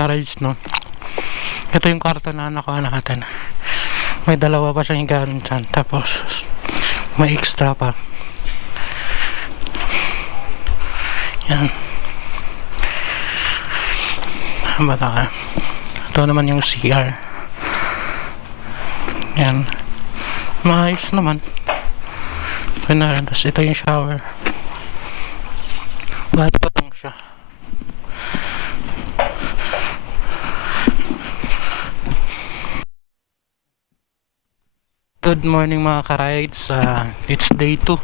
ka-rides, no? Ito yung kwarto na nakuha natin. May dalawa pa siyang higaan dyan, tapos may extra pa. Yan. Bata. Ito naman yung CR. Yan. Maayos naman. Tapos ito yung shower. Ba't pa lang siya. Good morning mga ka-rides. It's day 2.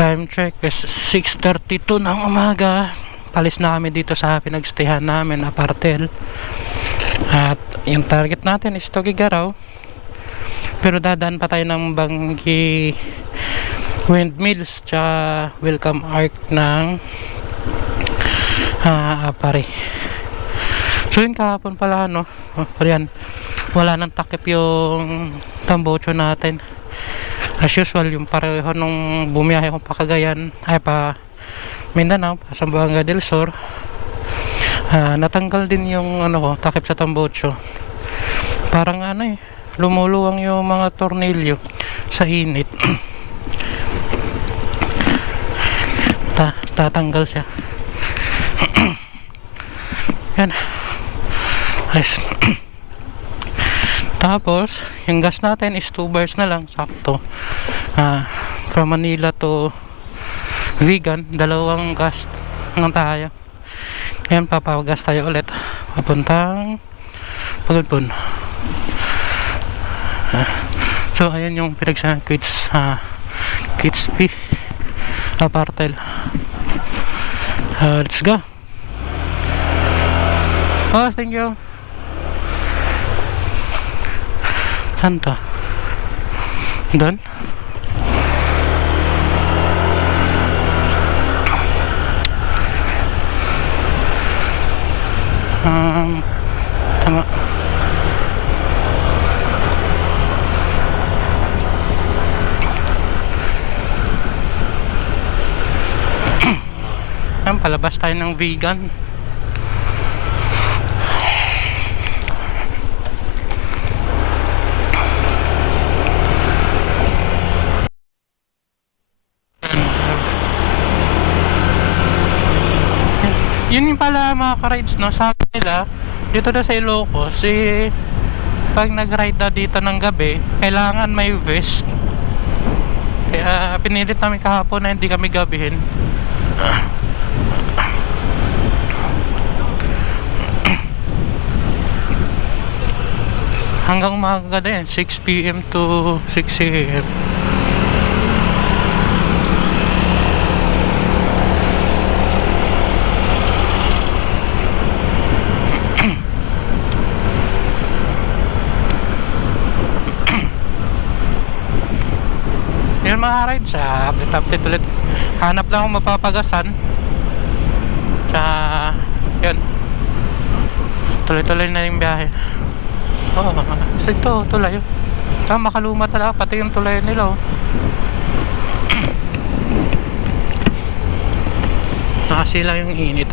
Time check is 6:32 ng umaga. Palis na kami dito sa pinagstayhan namin, Apartel. At yung target natin is Tuguegarao. Pero dadaan pa tayo ng Bangi Windmills tsaka Welcome Arc ng Apare. So yun kahapon pala, no? Yan. Wala nang takip yung tambocho natin. As usual, yung pareho nung bumiyahe kong pa Cagayan, ay pa Mindanao, pa Zamboanga del Sur. Natanggal din yung ko, takip sa tambocho. Parang lumuluwang yung mga tornilyo sa init. Tatanggal siya. Yan. Ayos. Tapos yung gas natin is 2 bars na lang, sakto. From Manila to Vigan, dalawang gas ng tayo. Ngayon papagas tayo ulit papuntang Pagudpon. So ayan yung pinagsahan Kids P Apartel. Let's go. Oh, thank you. Saan to? Doon? Tama. Palabas tayo ng Vegan. Yun yung pala mga ka-rides, no? Sabi nila dito na sa Ilocos, pag nag-ride na dito ng gabi, kailangan may vest. Kaya pinilit namin kahapon na hindi kami gabihin. Hanggang umaga din, 6 PM to 6 AM. Yun mga rides, update ulit. Hanap lang akong mapapagasan. Yun, tuloy-tuloy na yung biyahe. Ito, tulay. Makaluma talaga, pati yung tulay nila. Nakasila yung init.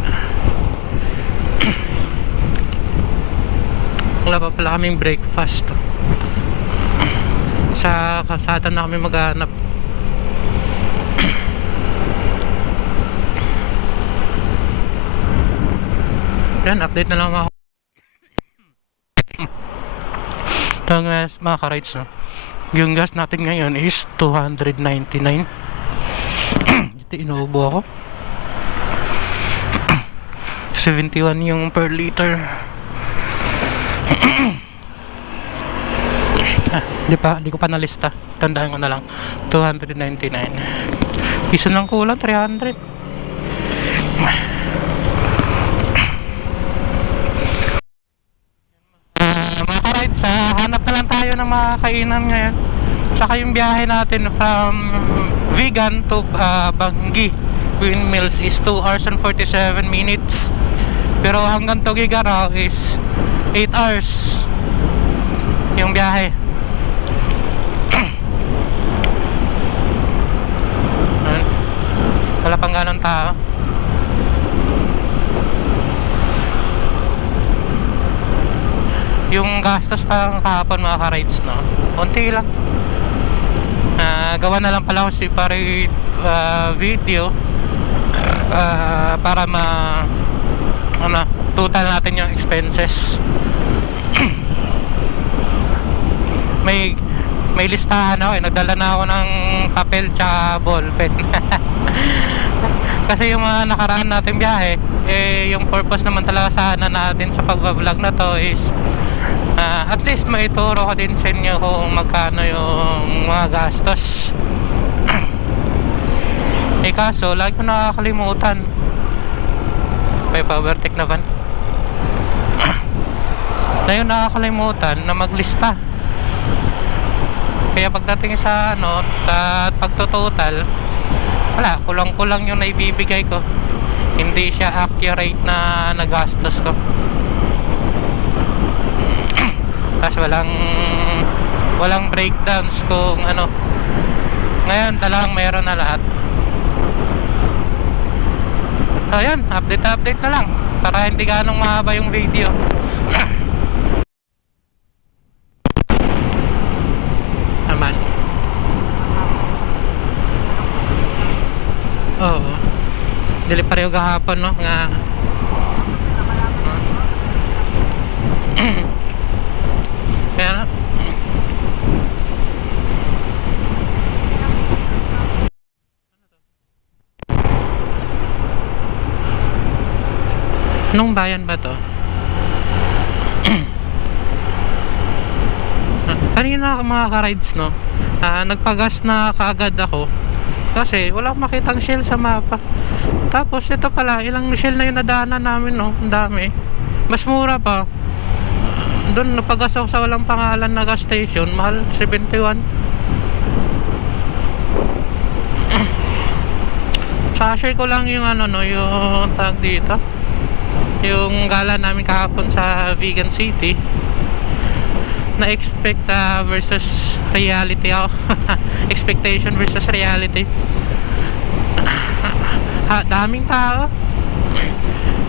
Wala pa pala kaming breakfast. Sa kalsada na kami maghanap. Yan, update na lang mga ka-rides, no? Yung gas natin ngayon is 299. Ito, inuubo ako. 71 yung per liter. Di ko pa nalista. Tandaan ko na lang. 299. Piso ng kulang, 300. Mga ka-rides, hanap na lang tayo ng mga kainan ngayon. Tsaka yung biyahe natin from Vigan to Bangi Windmills is 2 hours and 47 minutes. Pero hanggang Tuguegarao is 8 hours yung biyahe. Wala pang ganong tao. Yung gastos pa kahapon mga ka-rides, no, konti lang. Gawa na lang pala ako separate video para ano, total natin yung expenses. may listahan ako nagdala na ako ng papel tsaka ballpen. Kasi yung mga nakaraan natin biyahe, yung purpose naman talaga sana natin sa pagbablog na to is at least maituro ko din sa inyo kung magkano yung mga gastos. Kaso lagi ko nakakalimutan. May overtake na van. Na yung nakakalimutan na maglista. Kaya pagdating sa pagtototal, wala, kulang-kulang yung naibibigay ko. Hindi siya accurate na nagastos ko. Tapos walang breakdowns kung ano. Ngayon talagang meron na lahat. So yan, update na lang para hindi ganong mahaba yung video. Naman. Oo. Dili pareho kahapon, no? Nga. Kaya anong bayan ba to? Kanina mga ka-rides, no, nagpagas na kaagad ako kasi wala akong makitang shell sa mapa. Tapos ito pala, ilang shell na yung nadaanan namin, no? Ang dami. Mas mura pa. Doon napagas ako sa walang pangalan na gas station, mahal, 71. Share ko lang yung yung tag dito, yung gala namin kahapon sa Vegan City. Na-expect versus reality ako. Expectation versus reality. Daming tao.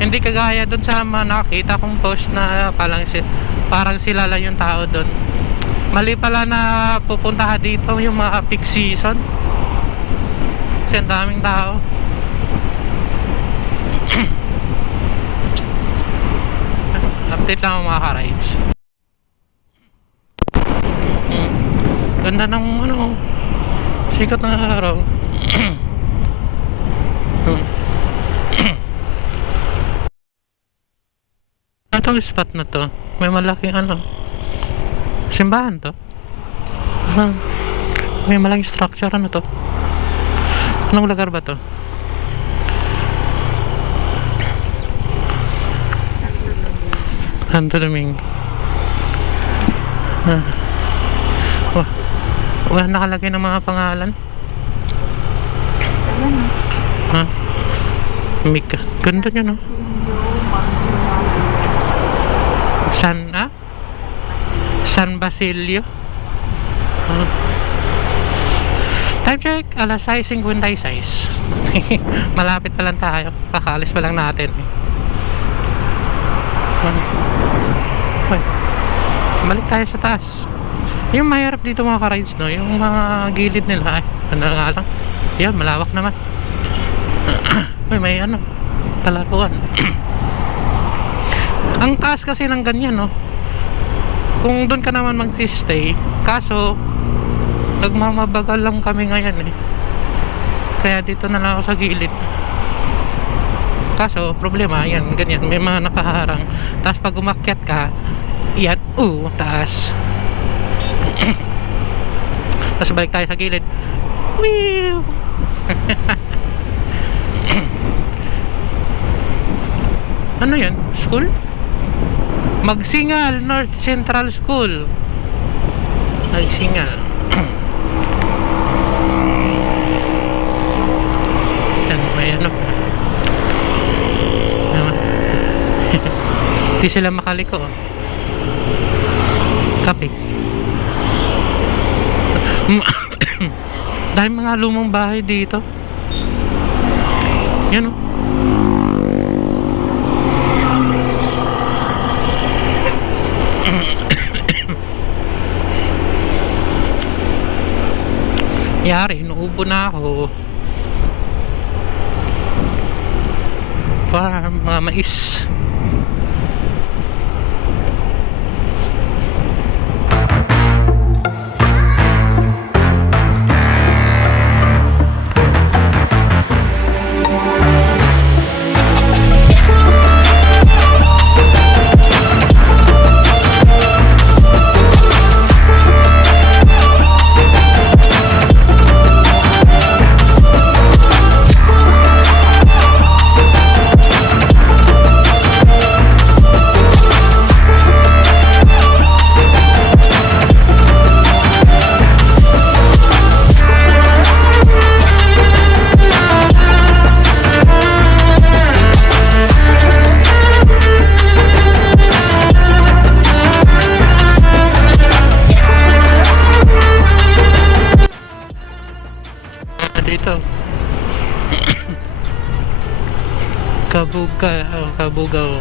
Hindi kagaya dun sa nakita kong post na parang sila lang yung tao dun. Mali pala na pupunta ka dito yung mga peak season. Kasi ang daming tao. Update lang mga ka-rides. Ganda ng sikat ng araw. Itong spot na to, may malaking simbahan to. May malaking structure, to? Anong lugar ba to? Santo Domingo. Wala nakalagay ng mga pangalan. Mika. Ganda nyo, no? San Basilio. Time check, alas 6:56. Malapit pa lang tayo. Kakaalis pa lang natin. Balik tayo sa taas. Yung mahirap dito mga ka-rides, no, yung mga gilid nila, ano nga lang, yan, malawak naman. may palaruan. Ang taas kasi ng ganyan, no, kung doon ka naman mag-stay, kaso nagmamabagal lang kami ngayon, kaya dito na lang ako sa gilid. Kaso problema, yan, ganyan, may mga nakaharang. Tapos pag umakyat ka, yan, taas. Tapos balik tayo sa gilid. Whew! Ano yan? School? Magsingal North Central School. Magsingal. Yan, may hindi sila makaliko. Kape. Dahil mga lumang bahay dito. Yan, Yari, inuubo na ako. Farm, mga mais. Dito Kabugaw.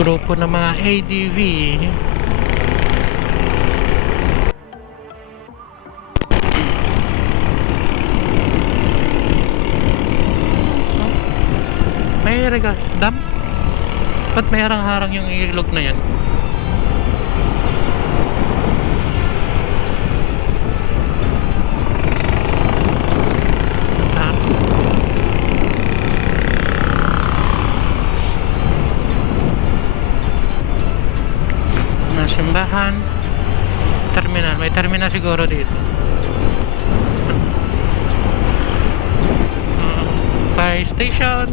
Grupo ng mga ADV. May dam? Ba't may harang-harang yung ilog na yan? Simbahan, terminal, may terminal siguro dito. Fire station.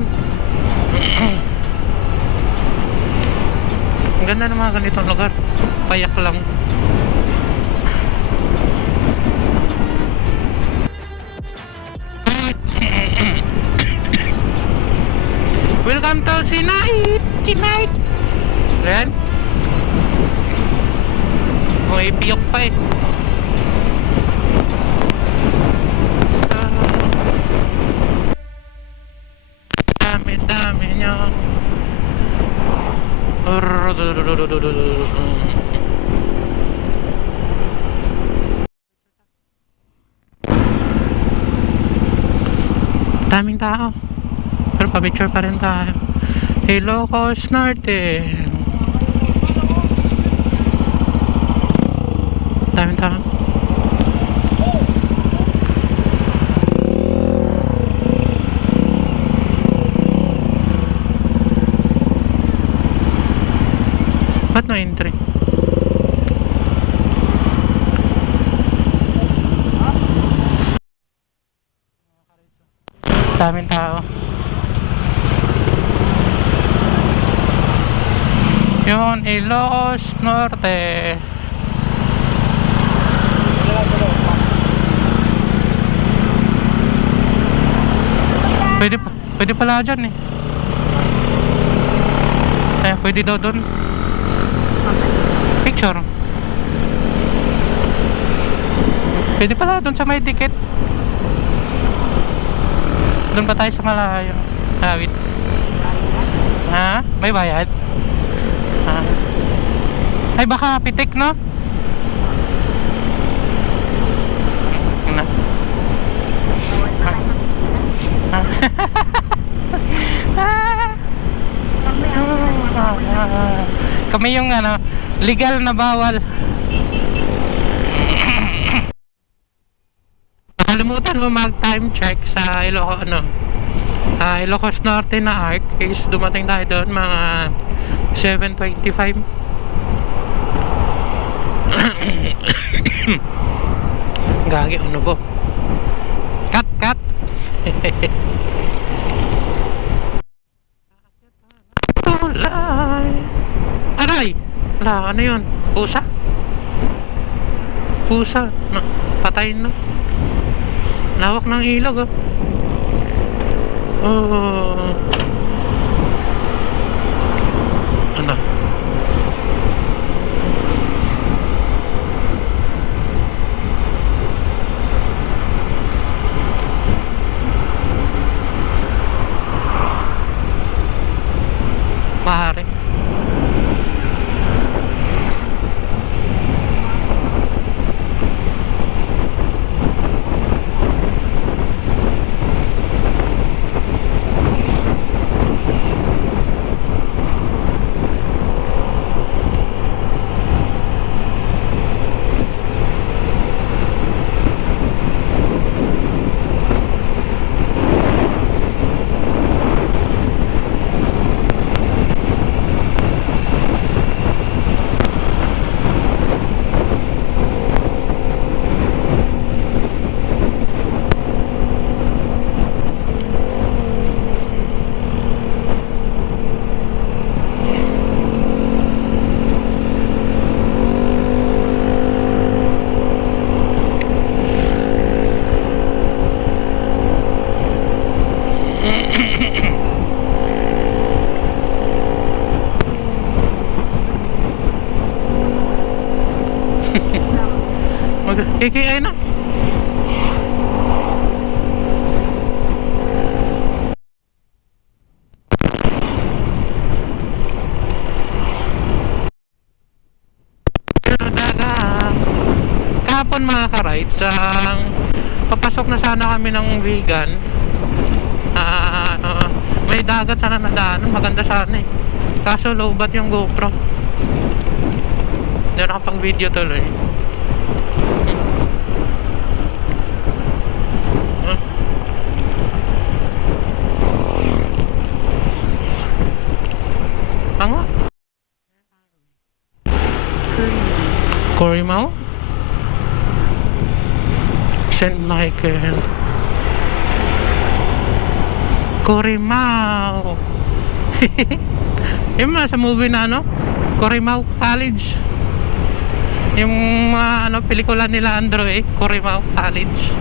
Ang ganda ng mga ganitong lugar, payak lang. Welcome to Sinait. Ayan. May piyok pa eh. Dami niya. Daming tao. Pero pa-picture pa rin tayo. Ilocos Norte. Daming tao. Ba't no entry? Daming tao. Yun, Ilocos Norte. Pwede pala dyan eh. Kaya pwede daw doon. Picture. Pwede pala doon sa may ticket. Doon pa tayo sa malayo. Wait. Ha? May bayad? Ha? Ay baka pitik no? Na. Kami yung legal na bawal. Nakalimutan mo mag time check sa Ilocos Norte na arc is dumating tayo doon mga 7:25. Gagi ano ba? Cut. Tulay. Aray! Ala, ano yun? Pusa? Patay na. Lawak ng ilog oh. Ano? Pare KKI na. Pero dagat. Kahapon mga ka-rides, papasok na sana kami ng vegan. May dagat sana na daanan, maganda sana eh. Kaso lowbat yung GoPro. Hindi nakapang video tuloy. Ano? Corimao? St. Michael. Corimao. Yung mga sa movie na ano, Corimao College. Yung mga pelikula nila Andrew Corimao College.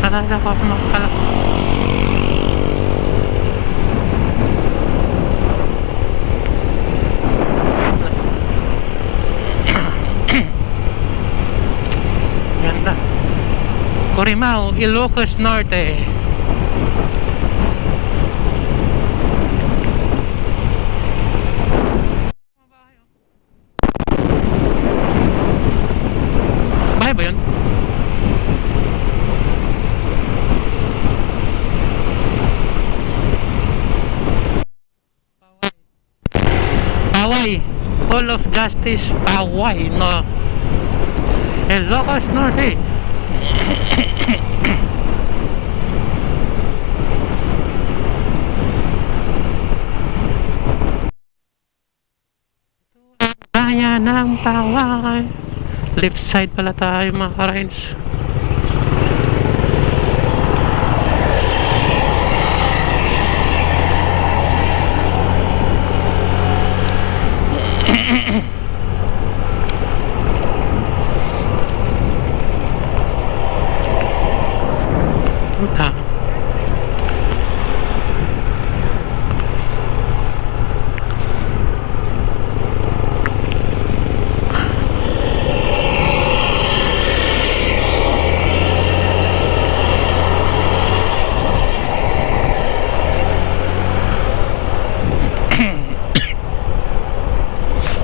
Nalala ko ako makakala. Ganda. Corimao, Ilocos Norte. Bahay ba yun? Paway. Hall of Justice Paway, no? Ilocos Norte. Bayan ng Paway. Left side pala tayo mga ka-rides.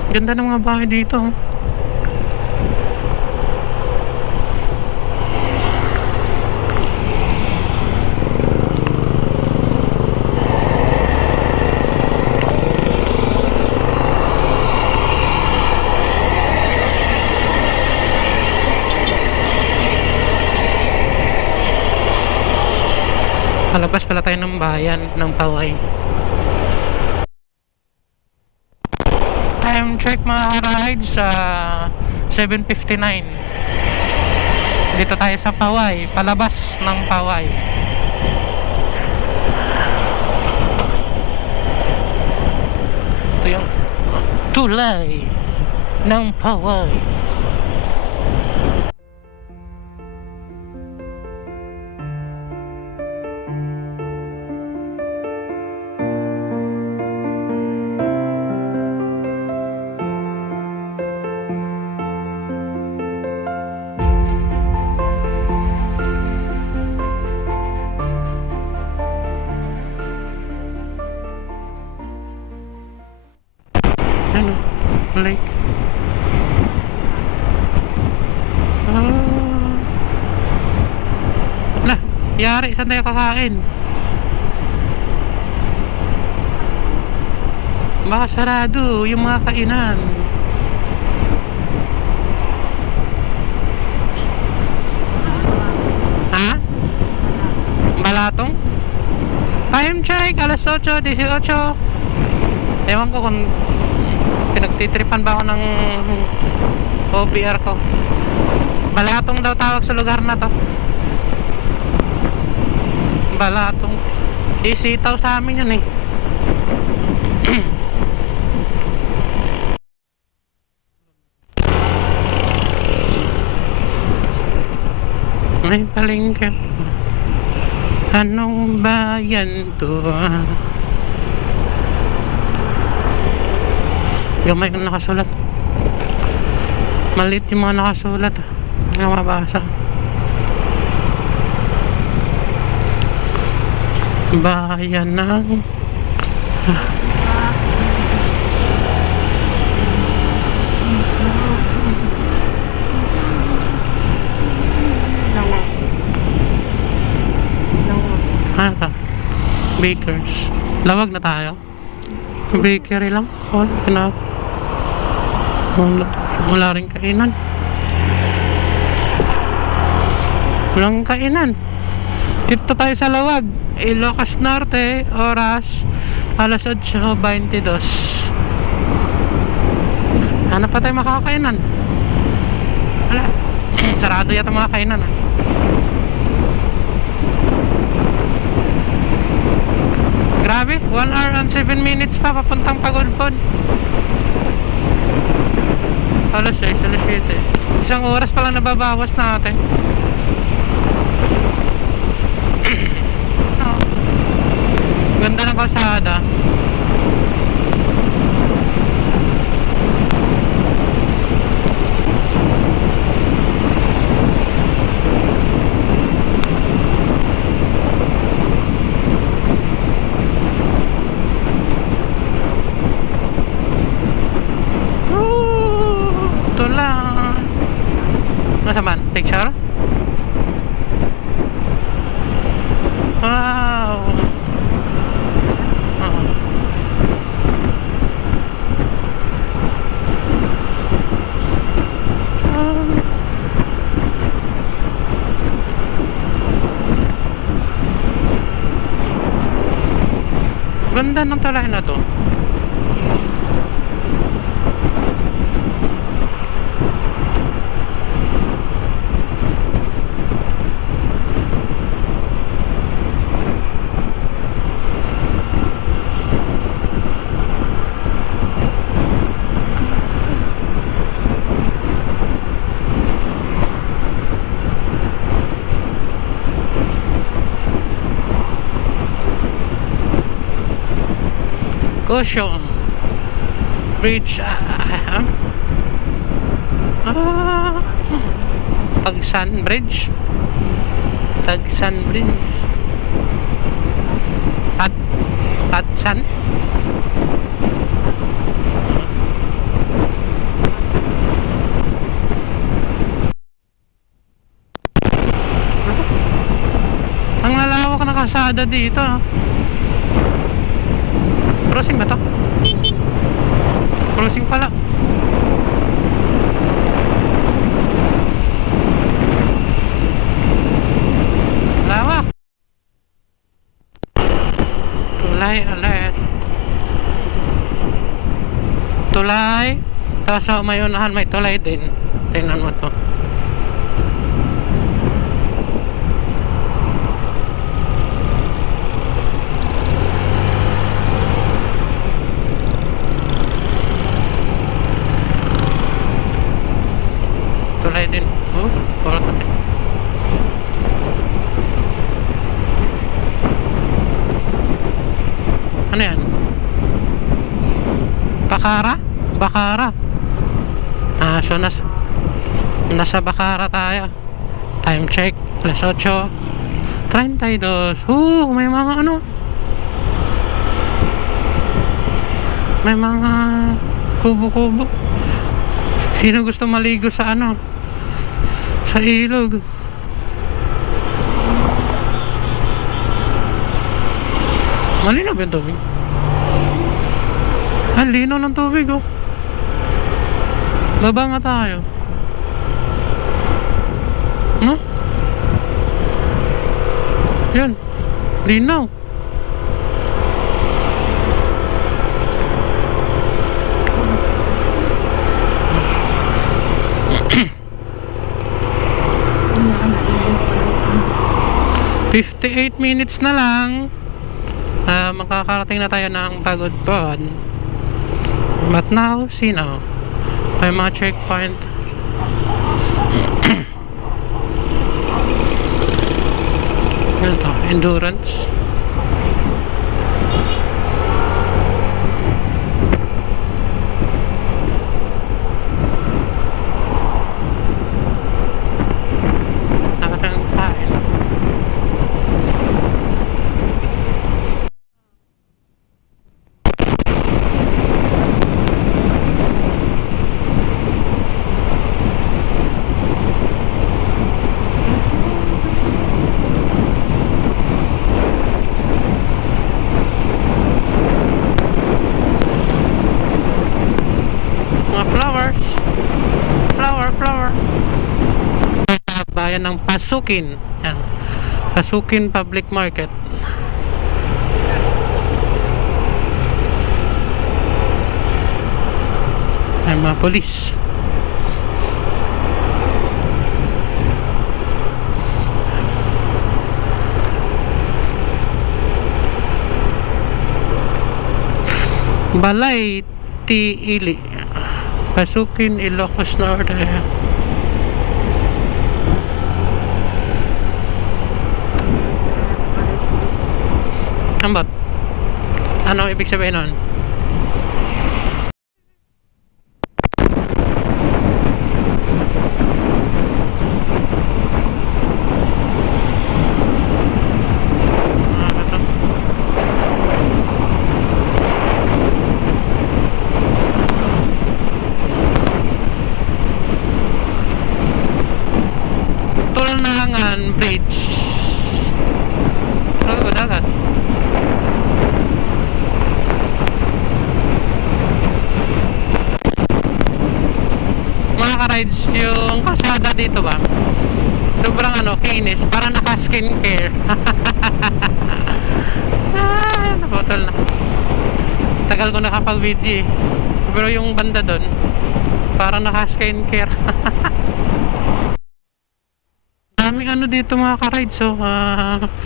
Ganda ng mga bahay dito. Palabas pala tayo ng bayan ng Paway. Time check mga rides sa 7:59. Dito tayo sa Paway, palabas ng Paway. Ito yung tulay ng Paway. Ano? Lake. Wala, yari, saan tayo kakain? Baka sarado yung mga kainan. Ha? Balatong? Time check, alas 8:18. Ewan ko kung pinagtitripan ba ako ng OBR ko. Balatong daw tawag sa lugar na to. Balatong. Isitaw sa amin yun eh. May palengke. Anong bayan to? Gamay kang nakasulat. Maliit yung mga nakasulat. Hindi ko mabasa. Bayan ng ano to? Bakers. Lawag na tayo. Bakery lang. Wala rin kainan. Walang kainan. Dito tayo sa Lawag. Ilocos Norte. Oras alas 8:22. Hanap pa tayo makakainan. Wala. Sarado yata mga kainan. Grabe, 1 hour and 7 minutes pa papuntang Pagudpod. Alas 6, alas 7. Isang oras pa lang nababawas natin. Ganda ng kalsada. Masaman? Picture? Wow! Ganda ng tulay na to. Cushion Bridge. Tagsan Bridge. Tagsan Bridge. Tagsan. Ang lalawak na kalsada dito. Crossing ba to? Crossing pala. Lawak. Tulay ulit. Tulay. Kaso may unahan, may tulay din. Tingnan mo to. Tulay din. Oh, puro tabi. Ano yan? Bakara? Bakara. So nasa Bakara tayo. Time check. Alas 8:32. May mga ano. May mga kubo-kubo. Sino gusto maligo sa ano? Sa ilog. Malinaw ba yung tubig? Ang linaw ng tubig, oh. Baba nga tayo. No? Yan. Linaw. $58 minutes na lang. Makakarating na tayo ng Pagudpod. But now, see now, may mga checkpoint. Ano to? Endurance. tayo ng Pasukin. Yan. Pasukin Public Market. Ay, mga polis. Balay Tiili, Pasukin, Ilocos Norte. Ambot. Ano ibig sabihin nun? Tulnangan Bridge. Oh, dagat. Mga ka-rides, yung kalsada dito ba? Sobrang kinis. Parang naka-skincare. Naputol na. Tagal ko nakapag-video eh. Pero yung banda doon, parang naka-skincare. Daming dito mga ka-rides. So,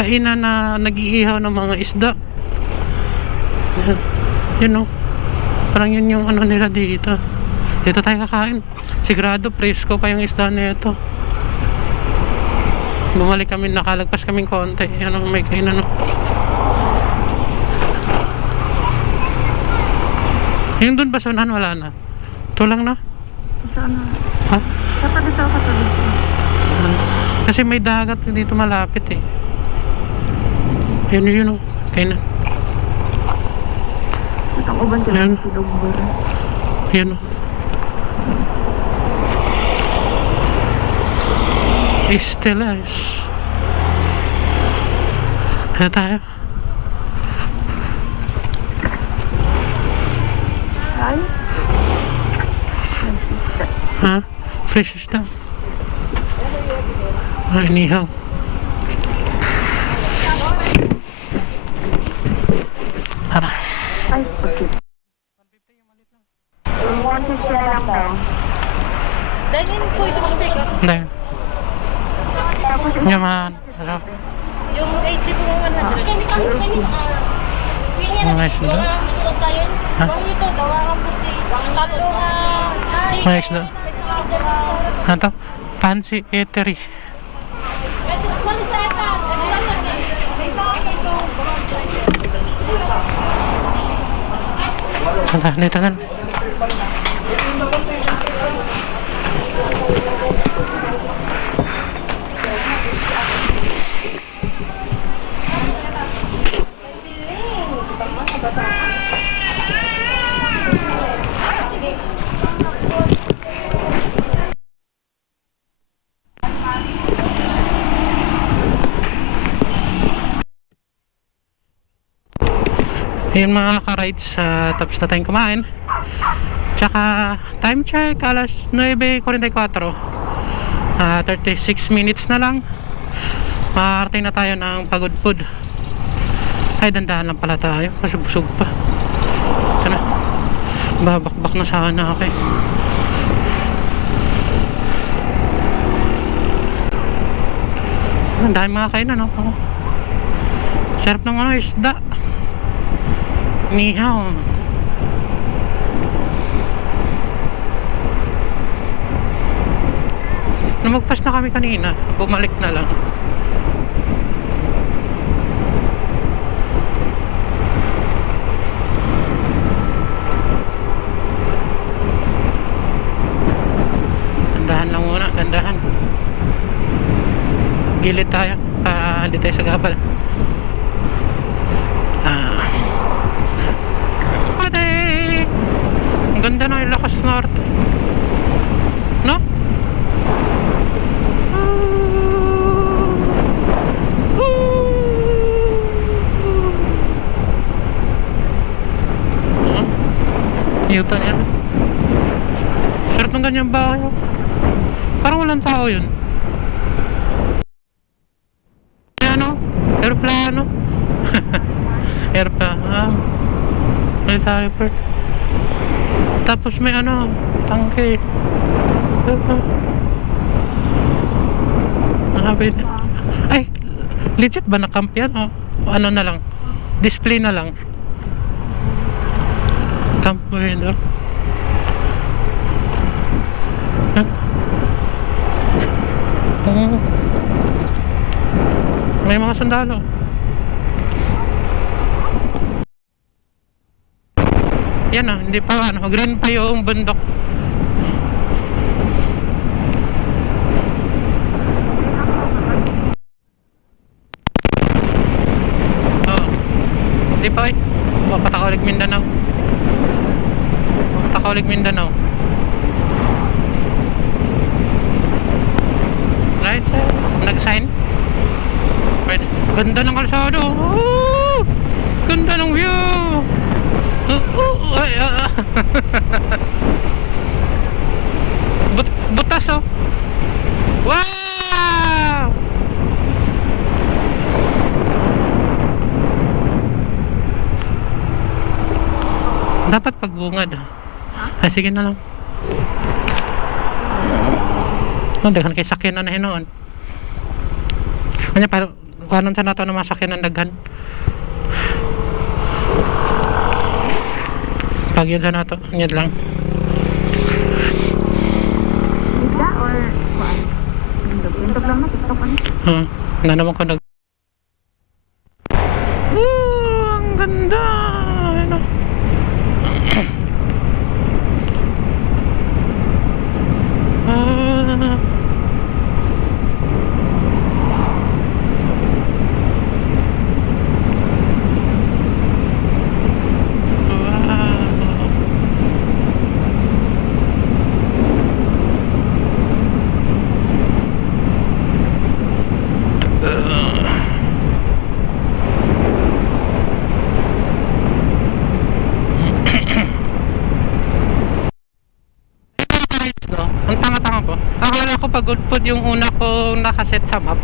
kainan na nag-iihaw ng mga isda. Yun parang yun yung nila dito. Dito tayo kakain. Sigurado presko pa yung isda nito. Bumalik kami, nakalagpas kaming konti. Yan may kainan. Yung dun basunan wala na. Ito lang na. Sana. Ha? Katabi sa katabi. Kasi may dagat dito malapit eh. Yun kainan. Itang uban Yan. sila si Dogber. Yan Estelas. Ano tayo? Ay? Ha? Fresh isda. Inihaw. Tara. Ay, okay. 150 na lang daw. Dahil po ito mga ticket. Hindi. Tapos Yaman. Ano? Yung 80 po 100. Mga isda. Ha? Ito, dawakan po si tatlo na Mga isda. Ano to? Fancy Eatery. Dito na. Ayun mga ka-rides, tapos na tayong kumain. Tsaka time check, alas 9:44. 36 minutes na lang. Makakarating na tayo ng Pagudpud. Ay, dandahan lang pala tayo kasi busog pa. Ito na. Babakbak na sana ako eh. Ang dami mga kainan sarap ng isda. Nihaw. Namagpas na kami kanina. Bumalik na lang. Dandahan lang muna. Dandahan. Gilid tayo. Para hindi tayo sa gabal. Ganda na Ilocos Norte, no? Newton yan. Sarap ng ganyang bahay. Parang walang tao yun. no? Airpa. Military port. Tapos may ano, tangke. Ay, legit ba na camp yan? O ano na lang? Display na lang. Camp window. May mga sundalo. Yan ah, hindi pa ano, green pa yung bundok. Oh. Hindi pa eh. Patakalig Mindanao. Patakalig Mindanao. Right sir. Nag-sign. Right. Ganda ng kalsado. Oh! Ganda ng view. Ay, butas oh. Wow! Dapat pagbungad. Ay, sige na lang. Daghan kay sakyan na hinoon. Kanya para kuhanon sa nato na masakyan ng daghan. Pag yun sa nato, yun lang. Isda or kuan? Bindog lang na, TikTok ano? Na naman ko nag... ang ganda! Ano? No? Ang tanga-tanga ko. Akala ko pagod po yung una kong nakaset sa map.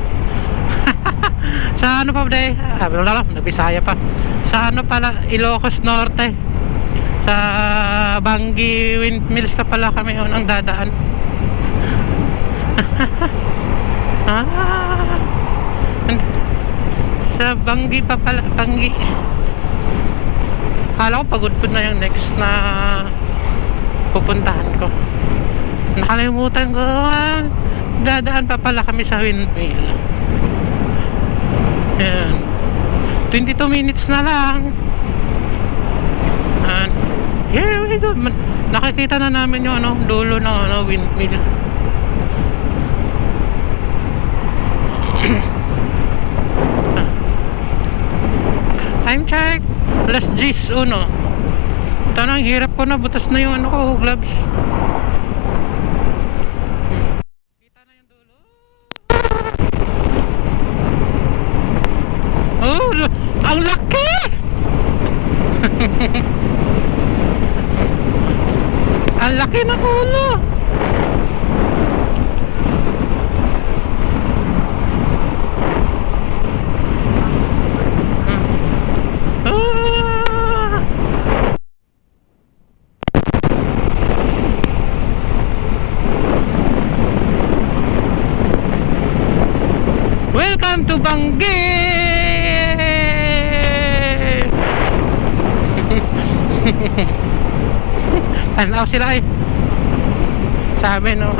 Sa ano pa ba day? Wala lang, nabisaya pa. Sa ano pala, Ilocos Norte. Sa Bangi Windmills ka pala kami yun ang dadaan. Sa Bangi pa pala, Bangi. Akala ko pagod po na yung next na pupuntahan ko. Nakalimutan ko, dadaan pa pala kami sa windmill. Ayan, 22 minutes na lang. And here we go. Nakikita na namin yung ano, dulo ng ano, windmill. Time check, alas 10:01. Tanang hirap ko na, butas na yung ano ko, gloves. Kita na yung dulo. Oh, ang laki! Ang laki ng ulo. Welcome to Bangi! Tanaw sila eh. Sa amin, no,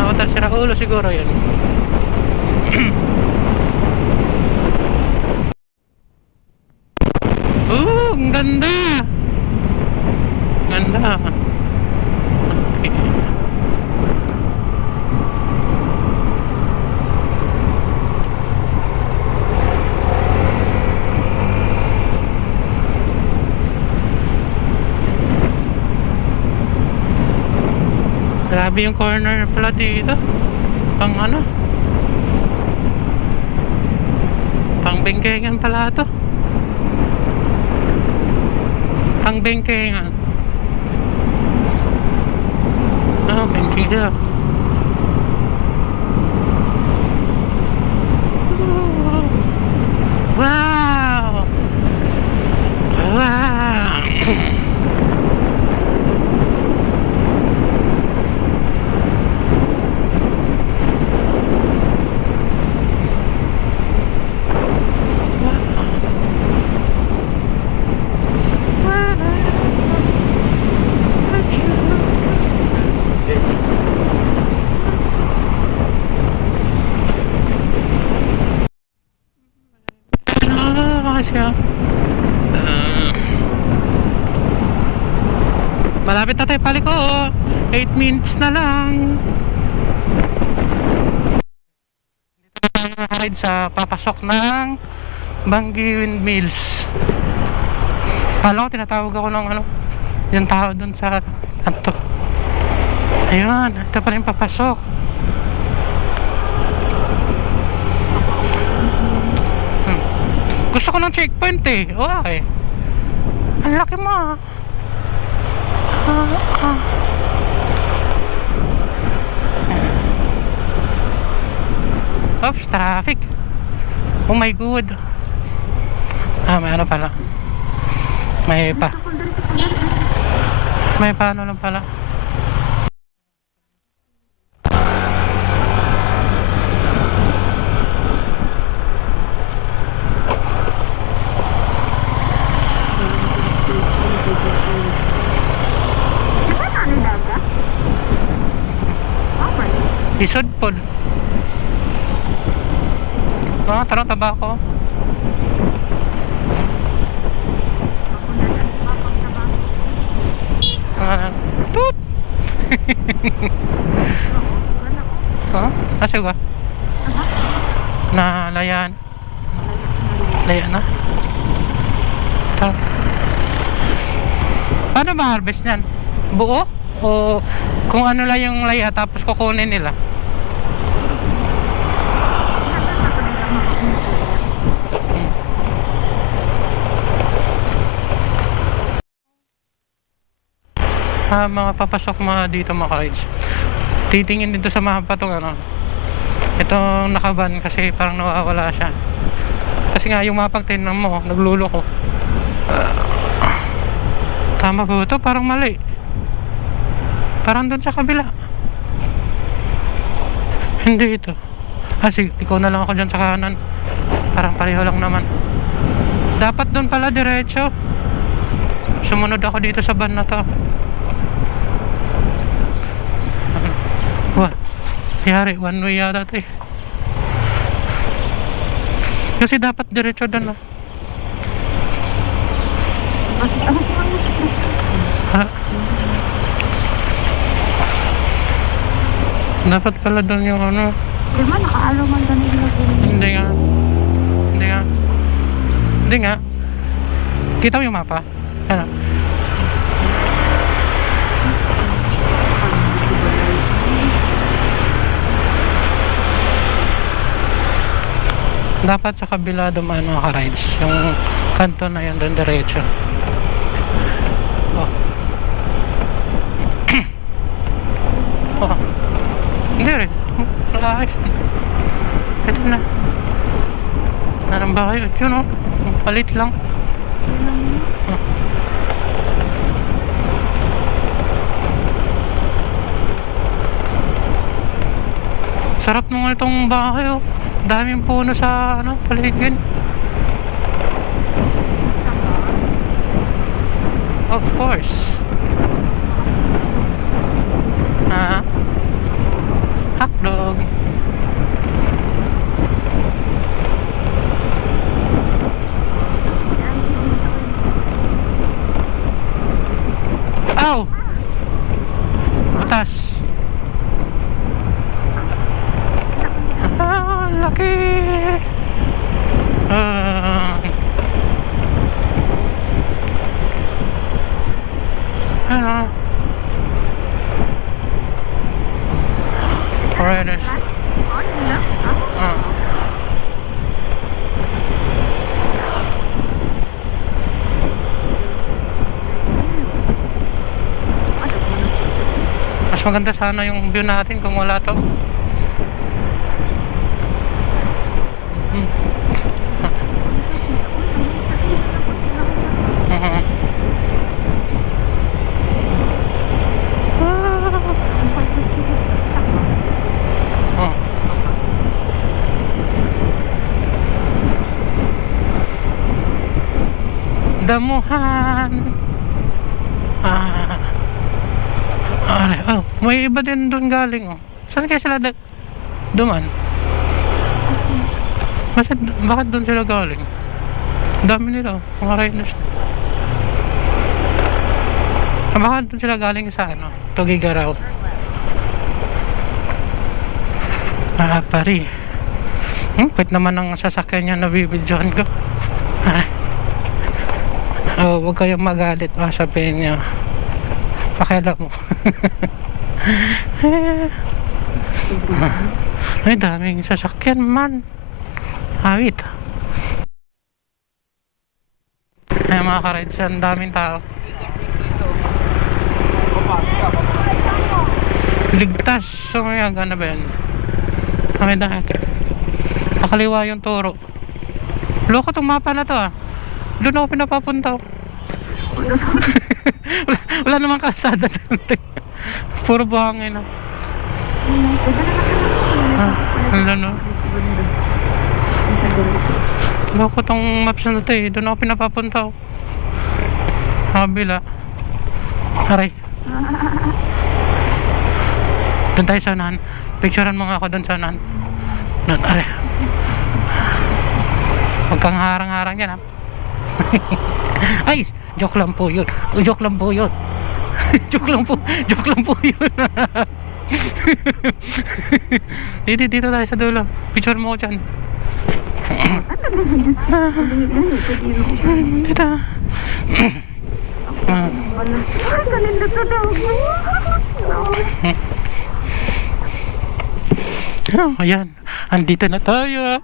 nawatal si Raulo siguro yun. Ang ganda! Ganda! Okay. Grabe yung corner pala dito. Pang ano? Pang bengkengan pala to. Pang bengkengan. Ah, bengkengan. Wow! kasi malapit na tayo paliko. 8 minutes na lang. Dito na tayo makaride sa papasok ng Bangi Windmills. Kala ko tinatawag ako ng ano, yung tao dun sa kanto. Ayun, ito pa rin papasok. Gusto ko ng checkpoint eh. Okay. Ang laki mo ah. Oops, traffic. Oh my god. May ano pala. May paano lang pala. Isod po. Tarong tabako. Toot! Kasi ba? Na layan. Layan na. Tara. Paano ba harvest niyan? Buo? O kung ano lang yung laya tapos kukunin nila? Mga papasok mga dito mga rides. Titingin dito sa mapa itong ano, itong nakaban kasi parang nawawala siya. Kasi nga yung mapang tingnan mo nagluloko. Tama ba ito? Parang mali. Parang doon sa kabila. Hindi ito. Sige, ikaw na lang ako dyan sa kanan. Parang pareho lang naman. Dapat doon pala diretso. Sumunod ako dito sa van na to. Wah, yari, one way yata ito eh. Kasi dapat diretso doon dapat pala doon yung ano. Di ba nakaalo man doon yung Hindi nga. Hindi nga. Kita mo yung mapa? Ano? Dapat sa kabila dumaan mga ka-rides. Yung kanto na yun doon diretso. Oh. Oh. Hindi rin. Ayos. Ito na. Narang bahay. At yun oh. Palit lang. Oh. Sarap naman itong bahay oh. Daming puno sa ano, paligid. Of course. Hotdog. Ow! Butas. Laki. Ano? Foreigners. Mas maganda sana yung view natin kung wala to. Damuhan. May iba din doon galing oh. Saan kaya sila duman? Bakit doon sila galing? Dami nila, mga riders. Baka doon sila galing sa ano, Tugigaraw. Pari. Pwede naman ang sasakyan niya na bibidyohan ko. Huwag kayong magalit. Sabihin niyo, pakialam mo. Ay, daming sasakyan man. Awit. Ay, mga ka-rides, ang daming tao. Ligtas. So, may gana ba yan? Kami dahil. Nakaliwa yung turo. Loko tong mapa na to Doon ako pinapapunta wala namang kalsada doon. Puro buhangin Wala no. Loko tong maps na to Doon ako pinapapunta Kabila. Aray. Doon tayo sa unahan. Picturean mo nga ako doon sa unahan. Aray. Huwag kang harang-harang yan Ay, joke lang po yun. Joke lang po yun. Joke lang po yun. Dito tayo sa dulo. Picture mo ko dyan. Dito. Ayan, andito na tayo.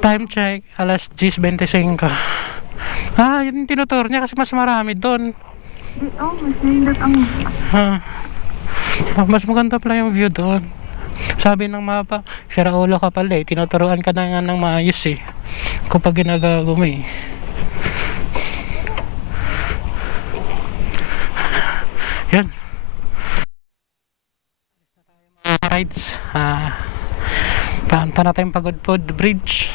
Time check, alas 10:25. Yun yung tinuturo niya kasi mas marami doon. Mas maganda pala yung view doon. Sabi ng mapa, sira ulo ka pala tinuturuan ka na nga ng maayos kapag ginagawa mo Yan. Rides. Paanta na tayong Pagudpud Bridge.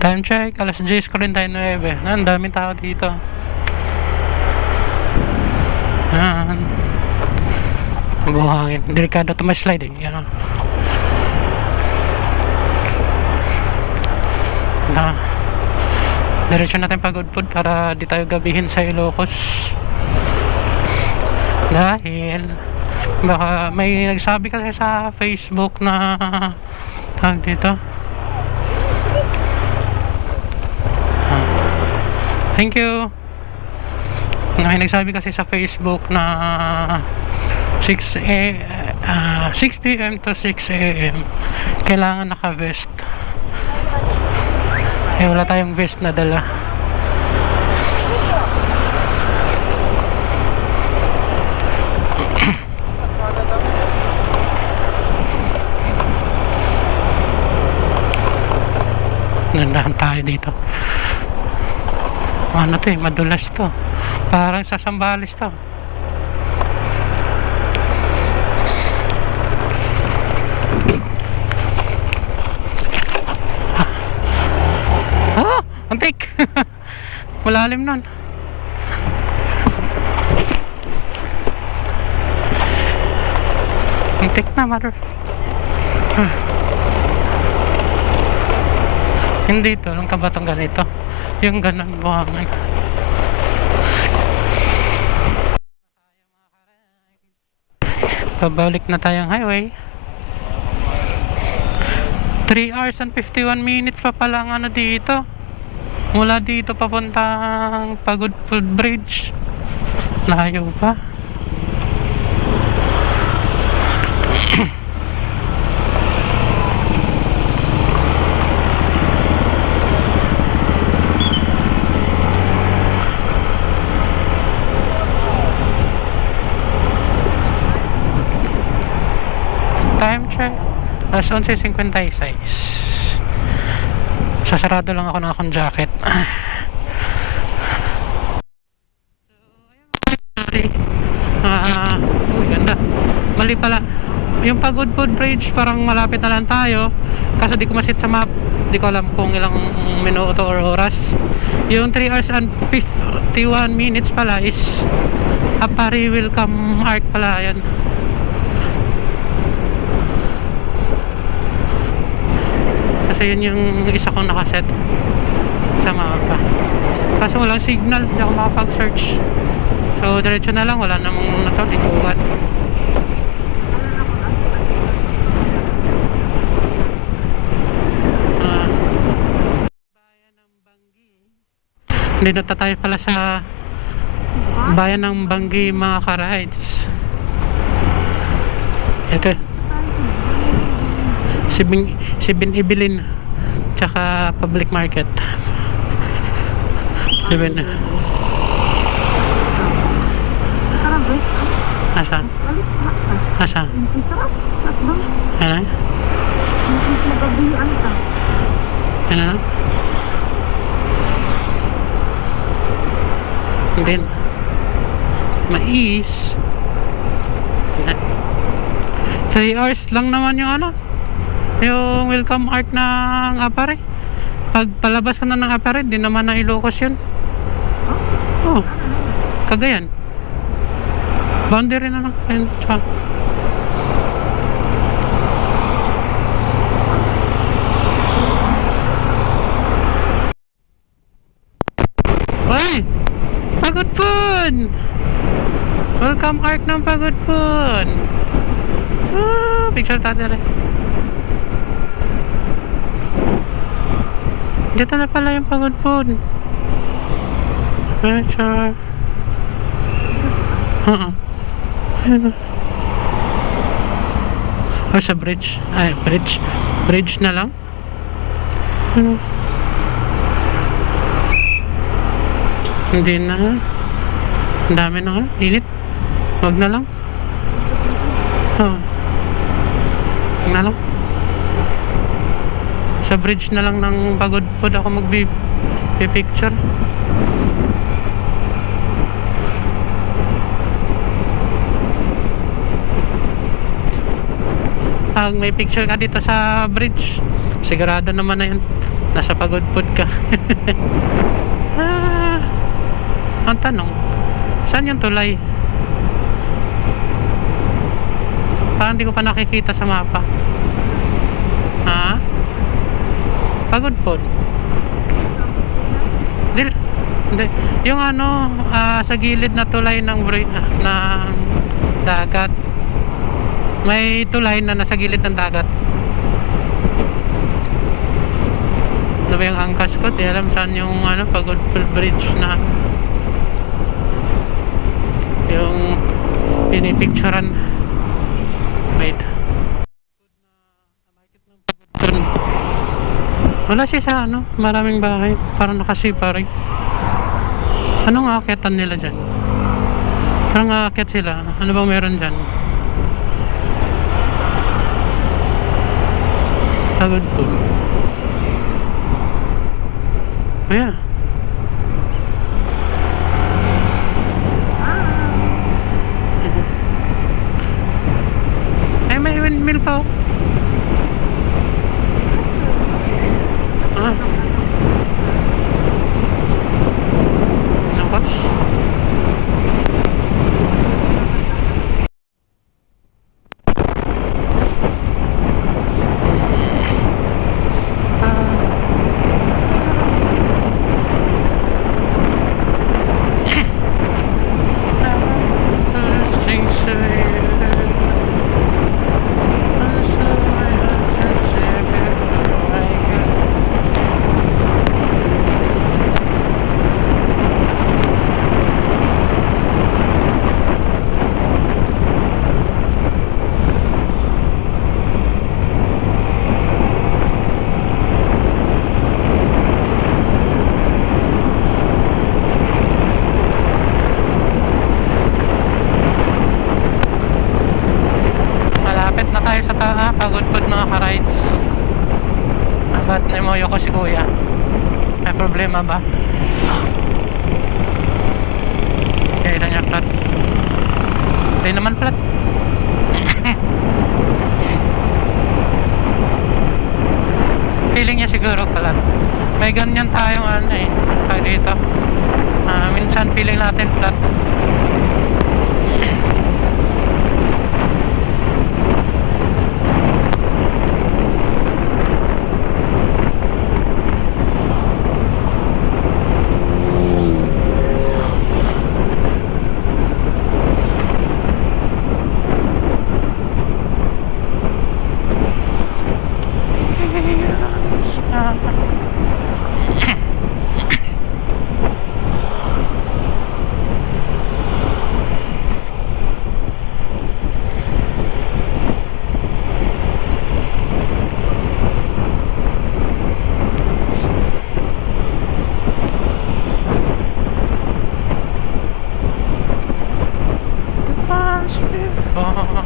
Time check, alas 10:49. Ang daming tao dito. Yan. Buhangin. Delikado to may sliding. Yan. Diretso natin Pagudpud para di tayo gabihin sa Ilocos. Dahil baka may nagsabi kasi sa Facebook na tawag dito. Thank you. May nagsabi kasi sa Facebook na 6 p.m. to 6 a.m. kailangan naka-vest. Wala tayong vest na dala. Nandahan tayo dito. Ano to madulas to. Parang sa Sambales to. Antik. Malalim nun. Antik na mother. Hindi to, nung kabatang ganito. Yung ganun buhangin. Pabalik na tayong highway. 3 hours and 51 minutes pa pala ang dito. Mula dito papuntang Pagudpud Bridge. Layo pa. Time check, alas 11:56. Sasarado lang ako ng akong jacket. Ganda. Mali pala. Yung Pagudpud Bridge parang malapit na lang tayo. Kaso di ko masit sa map. Di ko alam kung ilang minuto or oras. Yung 3 hours and 51 minutes pala is Apari Welcome Arc pala yan. Kasi yun yung isa kong nakaset sa mapa. walang signal, hindi ako makapag-search. So diretso na lang, wala namang likuhan. Hindi na tayo pala sa bayan ng Banggi mga ka-rides. Ito 7-Ibilin tsaka public market. 7 asa? Asa? Ano? Ano? Then mais 3 hours lang naman yung ano, yung welcome art ng Apare. Pag palabas ka na ng Apare, di naman na Ilocos yun. Oh, Cagayan boundary na lang. Ayun, tsaka Uy! Pagod Pun! Welcome art ng Pagod Pun! Picture tayo rin. Dito na pala yung Pagod Pun. Picture. Ayun. O sa bridge. Ay, bridge na lang. Ano? Hindi na. Ang dami na nga. Init. Wag na lang. Wag na lang. Sa bridge na lang ng Pagod Pun ako magbi-picture. Pag may picture ka dito sa bridge, sigurado naman na yun, nasa Pagod Pun ka. Ang tanong, saan yung tulay? Parang di ko pa nakikita sa mapa. Ha? Pagod Pun? Hindi. Yung ano, sa gilid na tulay ng dagat. May tulay na nasa gilid ng dagat. Ano ba yung angkas ko? Di alam saan yung ano, Pagod Pun Bridge na yung pinipicturan. Wait. Wala siya sa ano, maraming bahay. Parang nakasipa rin. Anong aakyatan nila dyan? Parang aakyat sila. Ano bang meron dyan? Pagod Pun. Oh yeah. Ay, may windmill pa oh. Nakos. Pagod Pun mga ka-rides. Ba't namoyo ko si kuya? May problema ba? Kaya lang niya flat. Hindi naman flat. Feeling niya siguro flat. May ganyan tayong ano eh, tag dito. Minsan feeling natin flat. ba?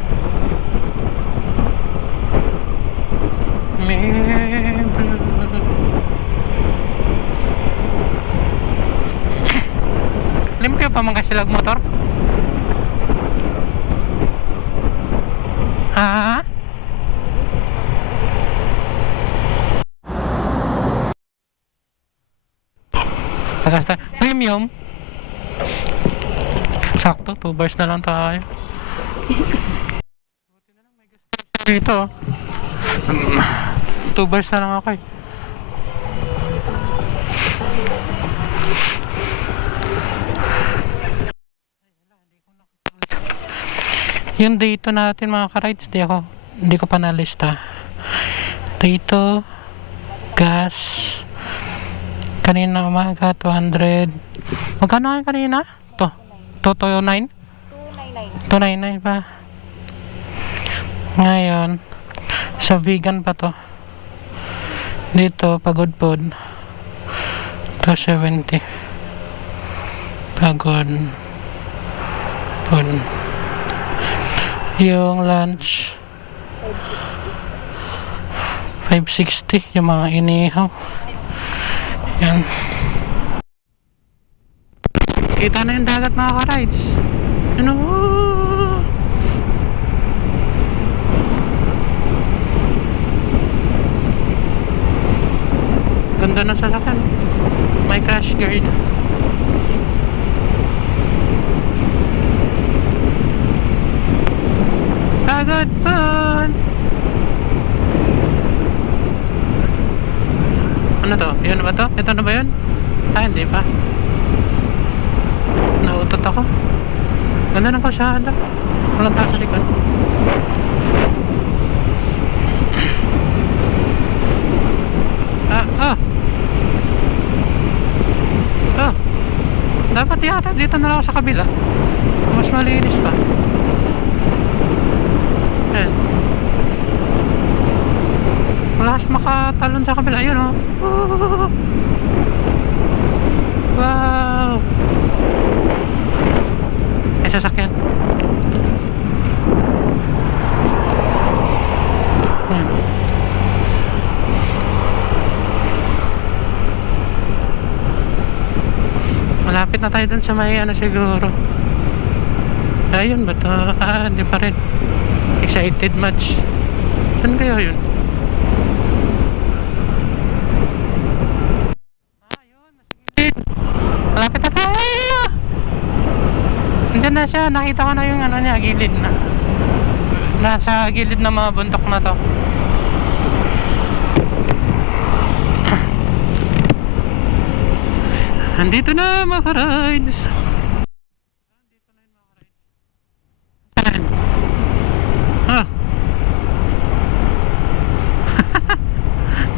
Limpyo pa mga silag motor? Ha? Pagkasta premium. Sakto, 2 bars na lang tayo. Dito. 2 bars na lang ako eh. Yung dito natin mga ka-rides, hindi ko pa nalista. Dito, gas, kanina umaga, 200. Magkano kayo kanina? To, 209? 299 pa. Ngayon, sa vegan pa to. Dito, pagod pod. 270. Pagod pod. Yung lunch 560 yung mga inihaw. Yan. Kita na yung dagat mga ka-rides. Ano? Ganda na sasakyan. May crash guard. Pagod po. Ano to? Yun ba to? Ito na ba yun? Ah, hindi pa. Nautot ako. Ganda ng kalsada. Walang tao sa likod. Dapat yata dito na lang ako sa kabila. Mas malinis pa. Ayan. Wala mas makatalon sa kabila. Ayun oh. Wow. May sasakyan. Malapit na tayo dun sa may ano siguro. Ayun ba to? Ah, hindi pa rin. Excited much. Saan kayo yun? Ayun, malapit na tayo. Nandiyan na siya. Nakita ko na yung ano niya, gilid na. Nasa gilid ng mga bundok na to. Andito na mga rides. Ah.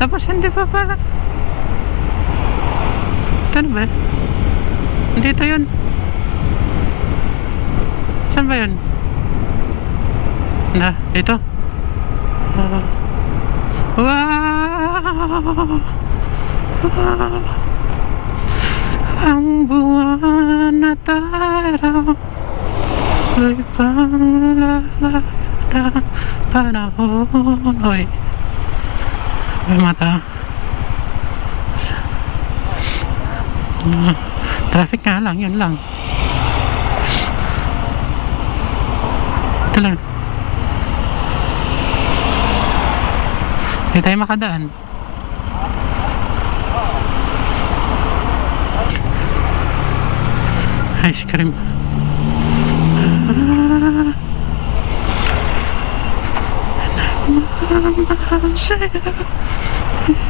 Tapos hindi pa pala. Ito ba? Andito yun. Saan ba yun? Na, dito. Wow. Ang buwan na taraw ay panglala ng panahon. Oy, may mata. Traffic nga lang, yun lang. Ito lang. Hindi tayo makadaan. Ice cream.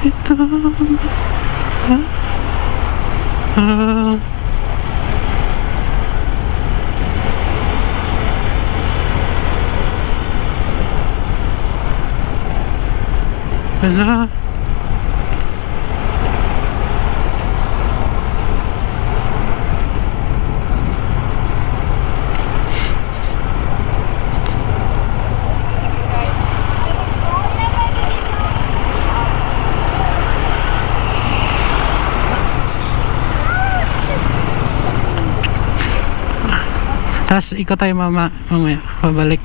Ito. Wala. Tapos ikot tayo mamaya, pabalik.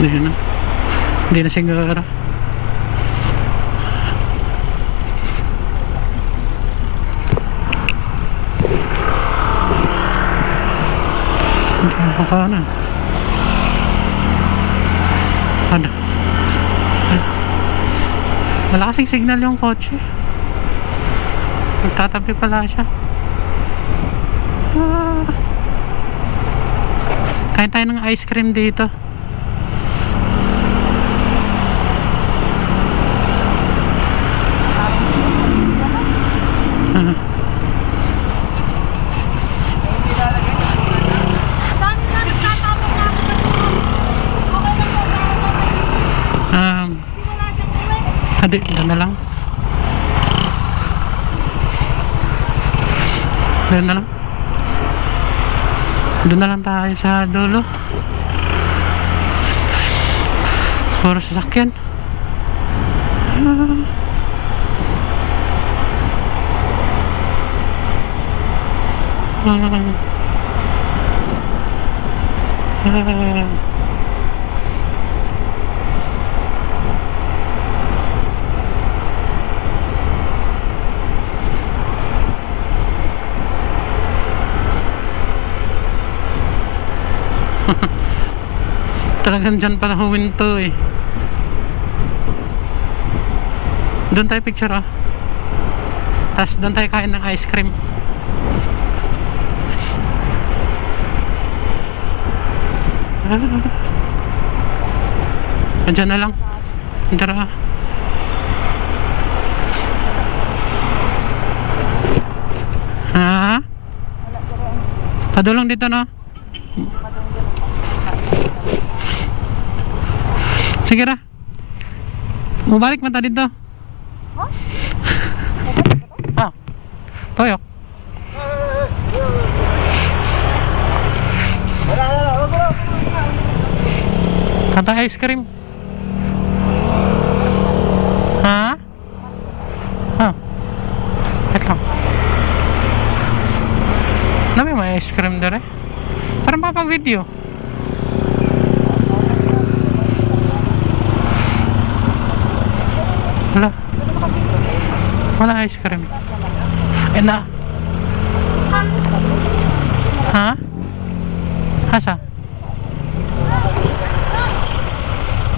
Hindi na siguro. Baka na. Ano? Wala kasing signal yung kotse. Nagtatabi pala siya. Kain tayo ng ice cream dito. Doon na lang. Doon na lang tayo sa dulo. Puro sasakyan. Talagang dyan pala huminto eh. Doon tayo picture ah. Tapos doon tayo kain ng ice cream. Dyan na lang. Tara. Ha? Padulong dito no? Sige ra. Mubalik man ta dito. Ah. Toyok. Kata ice cream. Ha? Ha? Wait lang. Nabi may ice cream dere. Parang papag video. Wala ice cream. Na. Ha? Asa?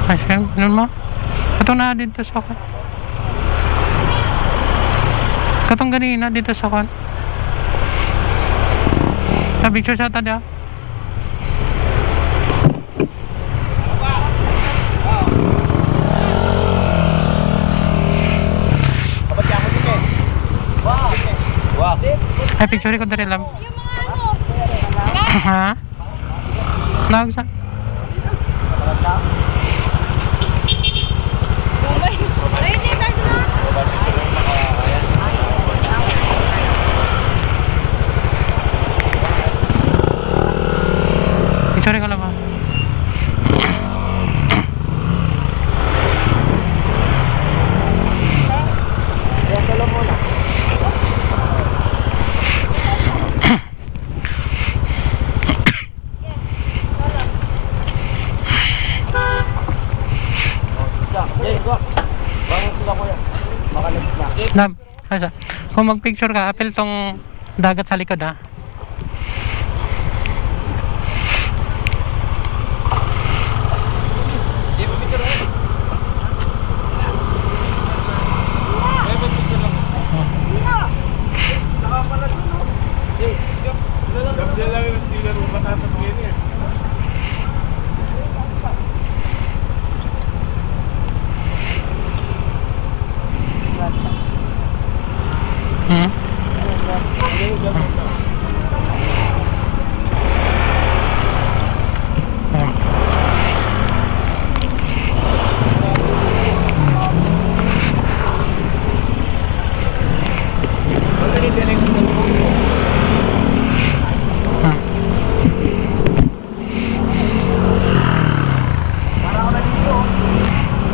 Ice cream? Ano mo? Katong na dito sa kan. Katong ganina dito sa kan. Picture sa tada. Ay, picture ko dari lang. Yung mga ano. Ha? Nagsa. Ay, hindi tayo na. Picture ko lang ha. Nam, asa? Kung mag-picture ka, apel tong dagat sa likod ha.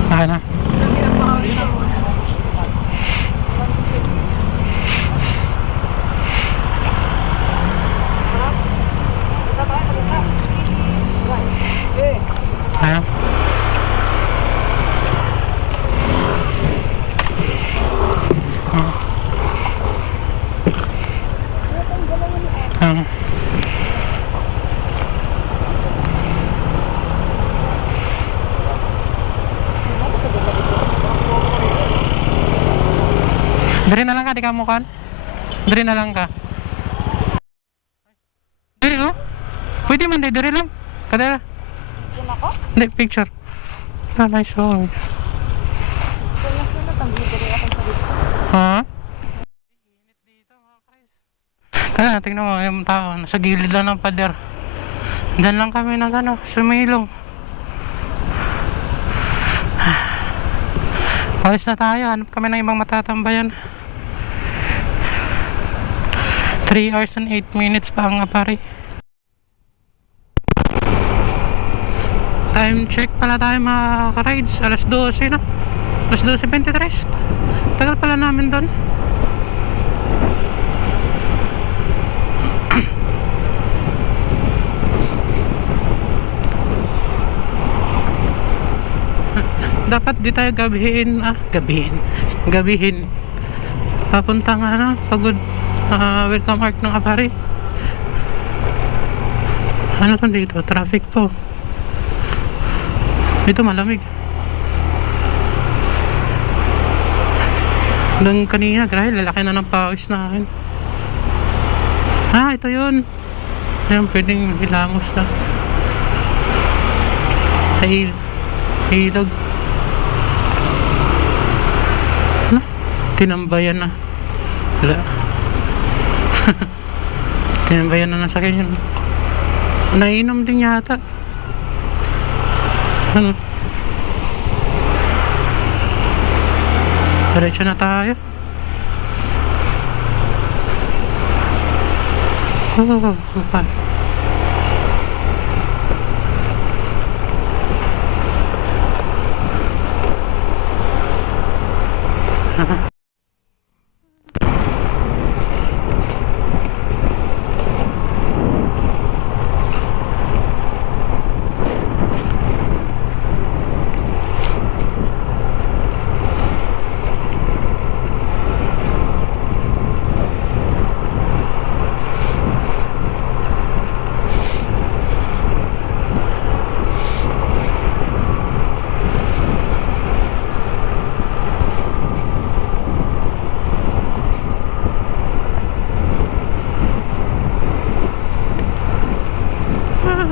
Okay na. Dari na lang ka, di ka mukan? Dari na lang ka. Dari oh? Pwede man, dari lang. Kadara. Yun ako? Hindi, picture. Ah, nice oh. Wala tambili ako sa dito. Ha? Tara, tingnan mo yung tao. Nasa gilid lang ng pader. Diyan lang kami nag ano, sumilong. Alis na tayo. Hanap kami ng ibang matatambayan. 3 hours and 8 minutes pa ang apari. Time check pala tayo mga ka-rides. Alas 12 na. Alas 12:23. Tagal pala namin doon. Dapat di tayo gabihin papuntang ano, pagod welcome arc ng apari. Ano to dito? Traffic to. Dito malamig. Doon kanina, grabe, lalaki na ng pawis na akin. Ah, ito yun. Ayan, pwedeng hilangos na. Hilog. Ano? Tinambayan na. Wala. Tinambayan na sa akin yun. Nainom din yata. Ano? Diretso na tayo. Oh, okay.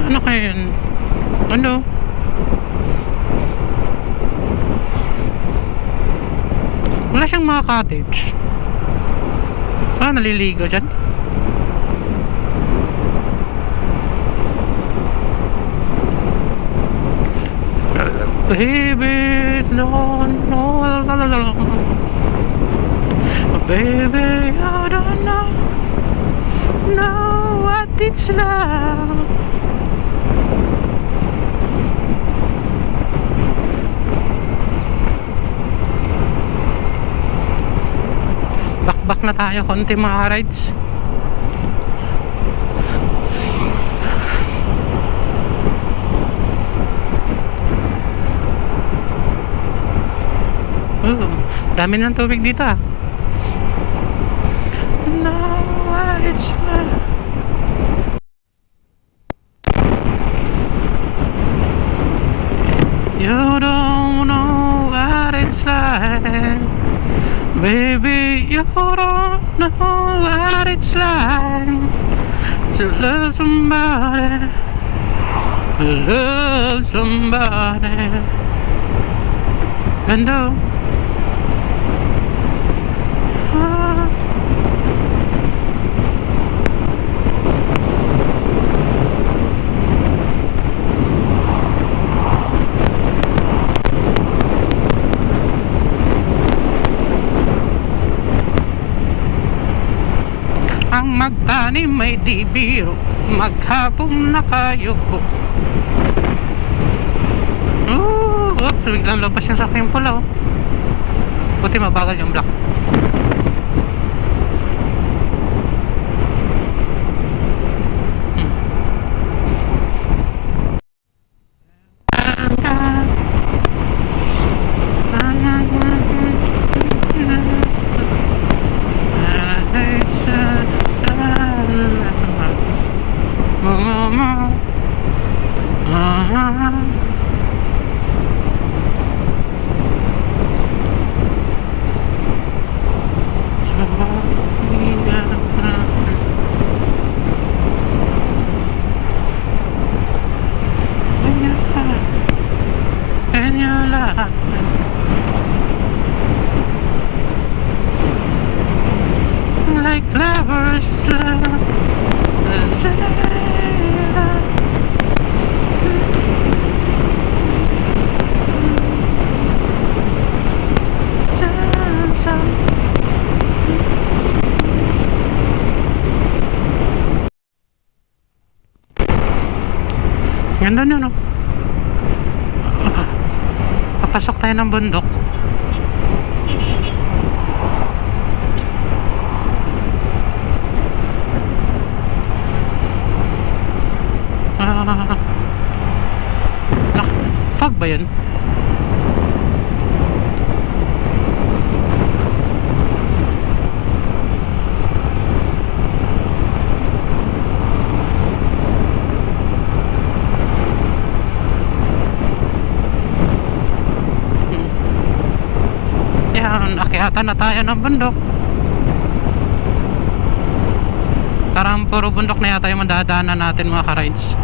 Ano kaya yun? Ano? Wala siyang mga cottage. Ah, naliligo dyan. Baby, no, no, la, la, la, la. Baby, I don't know what it's like. Back na tayo konti mga rides. Dami ng tubig dito ah. No, it's you don't know what it's like. Baby, you don't know what it's like to love somebody, and though ang magtanim may di biro, maghapong nakayuko. Oops, biglang labas yung saking pula oh. Buti mabagal yung block. in your life. Like lovers ganda nyo, no? Papasok tayo ng bundok. Fog ba yun? Yan, akyatan na tayo ng bundok. Parang puro bundok na yata yung madadaanan natin, mga ka-rides.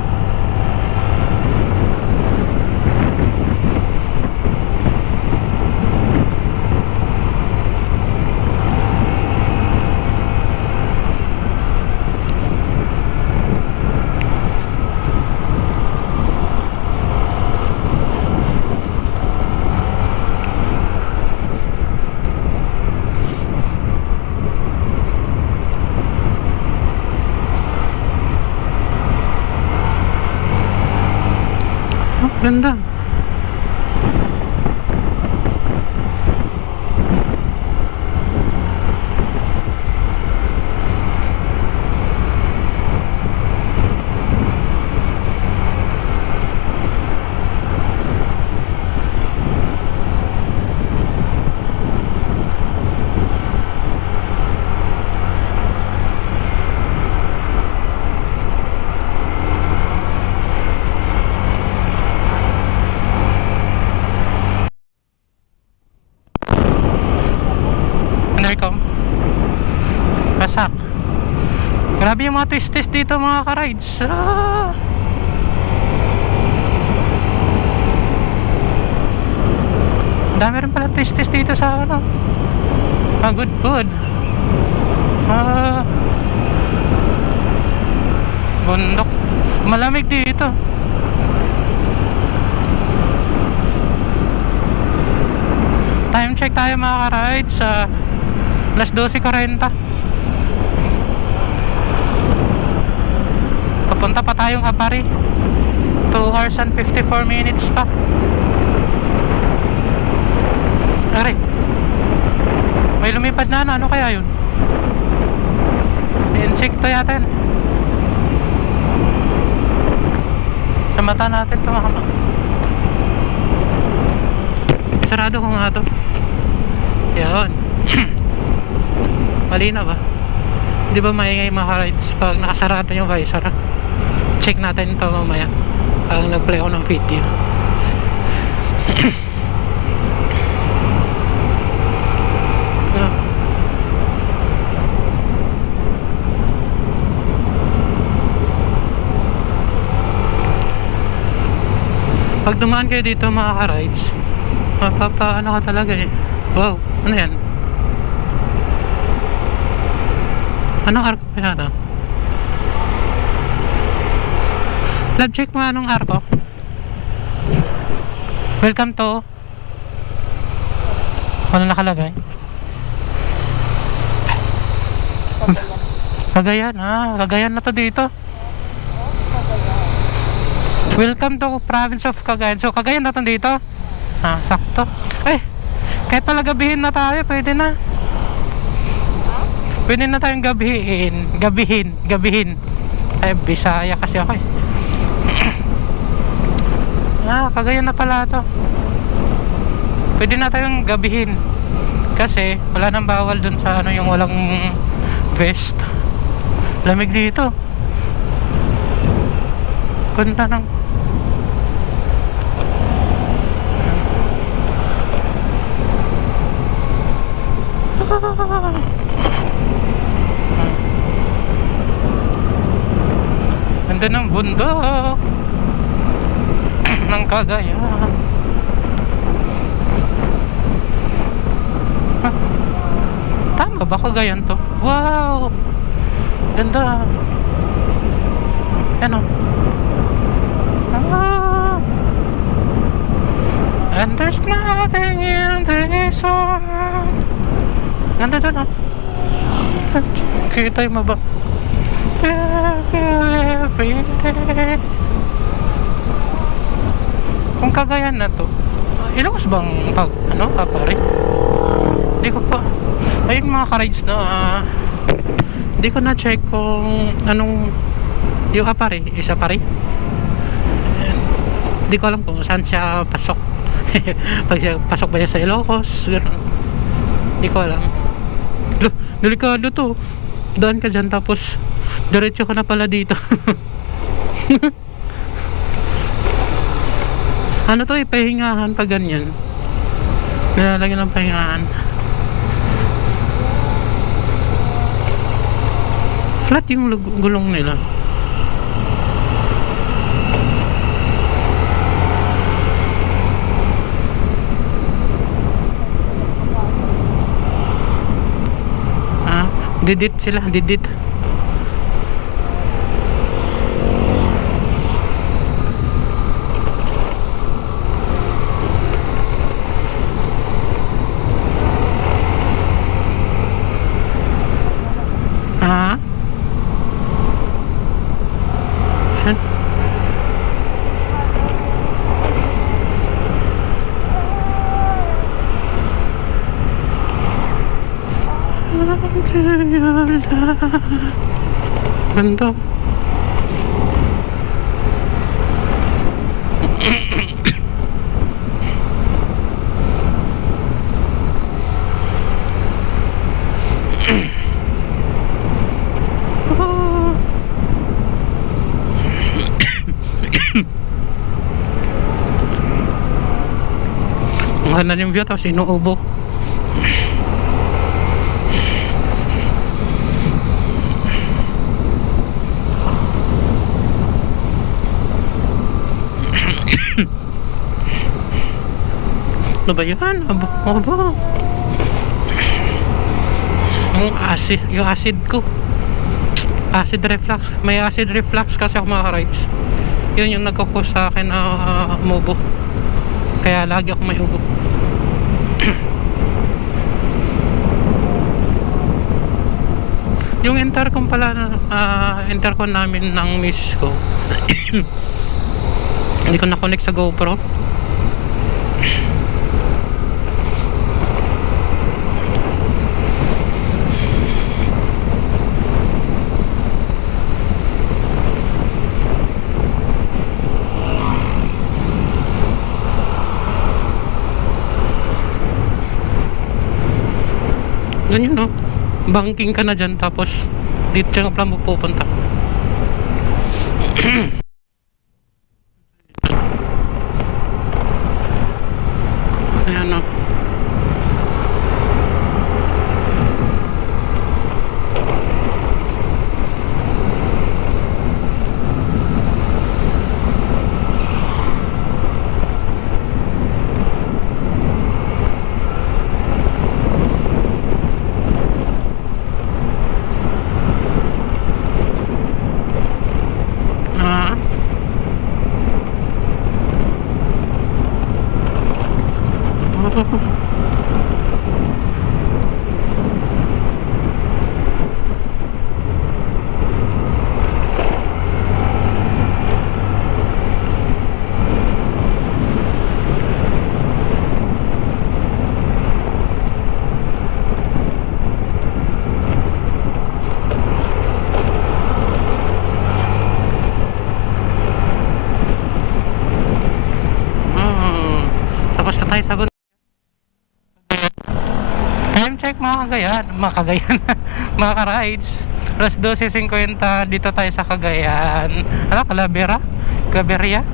Ganda. Kasak. Grabe yung mga twist dito, mga ka-rides. Dami rin pala twist dito sa ano, good food. Bundok. Malamig dito. Time check tayo, mga ka-rides, alas 12:40. Papunta pa tayong Apari. 2 hours and 54 minutes pa. Aray, may lumipad na ano kaya yun? Insekto yata yun. Sa mata natin ito, sarado ko nga to. Yan. Malinaw ba? Di ba maingay, mga rides pag nakasarado yung visor? Check natin ito mamaya pag nag-play ako ng video. Pag dumaan kayo dito, mga ka-rides, ano ka talaga eh. Wow, ano yan? Anong arko pa yan? Lab check mo, anong arko? Welcome to. Ano nakalagay? Cagayan. Cagayan na to dito. Welcome to province of Cagayan. So Cagayan na to dito. Sakto. Kahit pala gabihin na tayo, pwede na. Pwede na tayong gabihin. Ay, Bisaya kasi ako eh. Cagayan na pala to. Pwede na tayong gabihin. Kasi wala nang bawal dun sa ano, yung walang vest. Lamig dito. Ganda ng ganda ng bundok ng Cagayan. Cagayan to. Wow! Ganda. Ano? Ah. And there's nothing in this world. Ganda doon, ah. Kita yung maba. Every day. Kung Cagayan na to, Ilocos bang kapare? Hindi ko pa. Ayun mga ka-rides na, hindi ko na check kung anong yung apare, isa pare. Hindi ko alam kung saan siya pasok. Pag siya pasok ba siya sa Ilocos, hindi ko alam. Delikado to. Daan ka dyan tapos diretso ka na pala dito. Ano to, pahingahan pag ganyan. Nilalagyan ng pahingahan. Flat yung gulong nila. Didit sila, didit. Saan? Ganda. Ang ganda yung view tapos inuubo. Ano ba yan? Aba. Yung acid ko. Acid reflux. May acid reflux kasi ako mga rides. Yun yung nagkakos sa akin na umubo. Kaya lagi ako may ubo. Yung intercom pala, intercom namin ng miss ko. Hindi ko na-connect sa GoPro. Ganyan, no? Banking ka na dyan tapos dito siya pala pupunta. Ayan, no? Tapos na tayo sa time check mga Cagayan mga ka-rides, alas 12:50 dito tayo sa Cagayan. Ano? Claveria?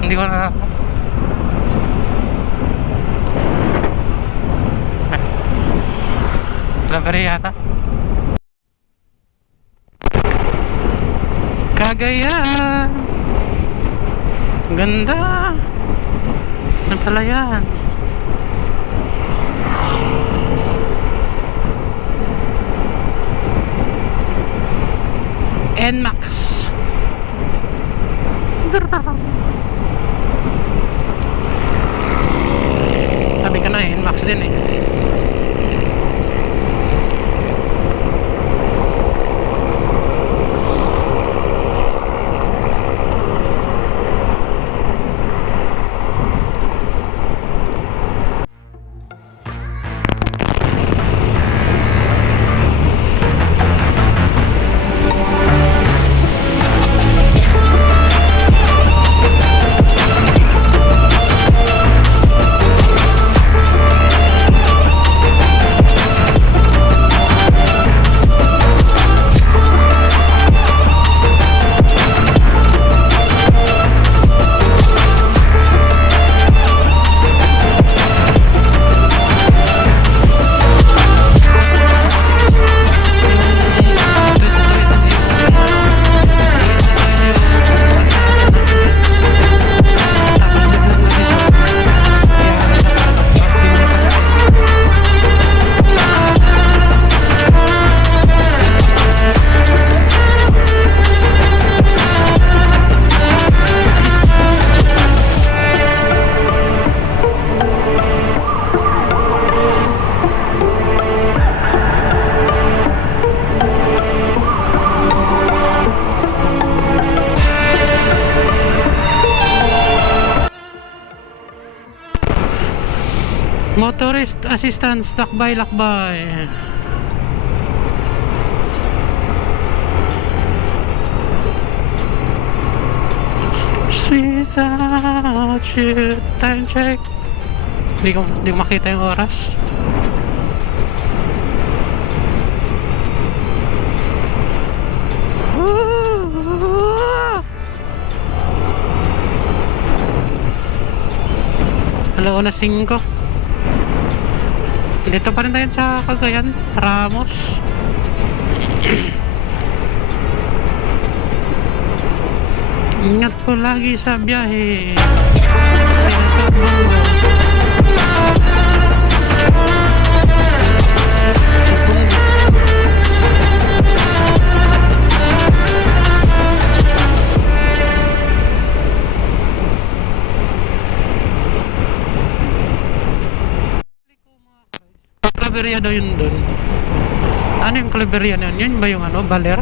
Hindi ko na Claveria yata. Cagayan, ganda. Ano pala yan? NMAX. Sabi ka na NMAX din eh. Motorist assistance, lakbay. Without you. Time check. Hindi ko makita yung oras. Alauna 5. Dito pa rin tayo sa Cagayan, Ramos. Ingat po lagi sa biyahe. Claveria daw yun dun. Ano yung Claveria na yun? Yun ba yung ano? Baler?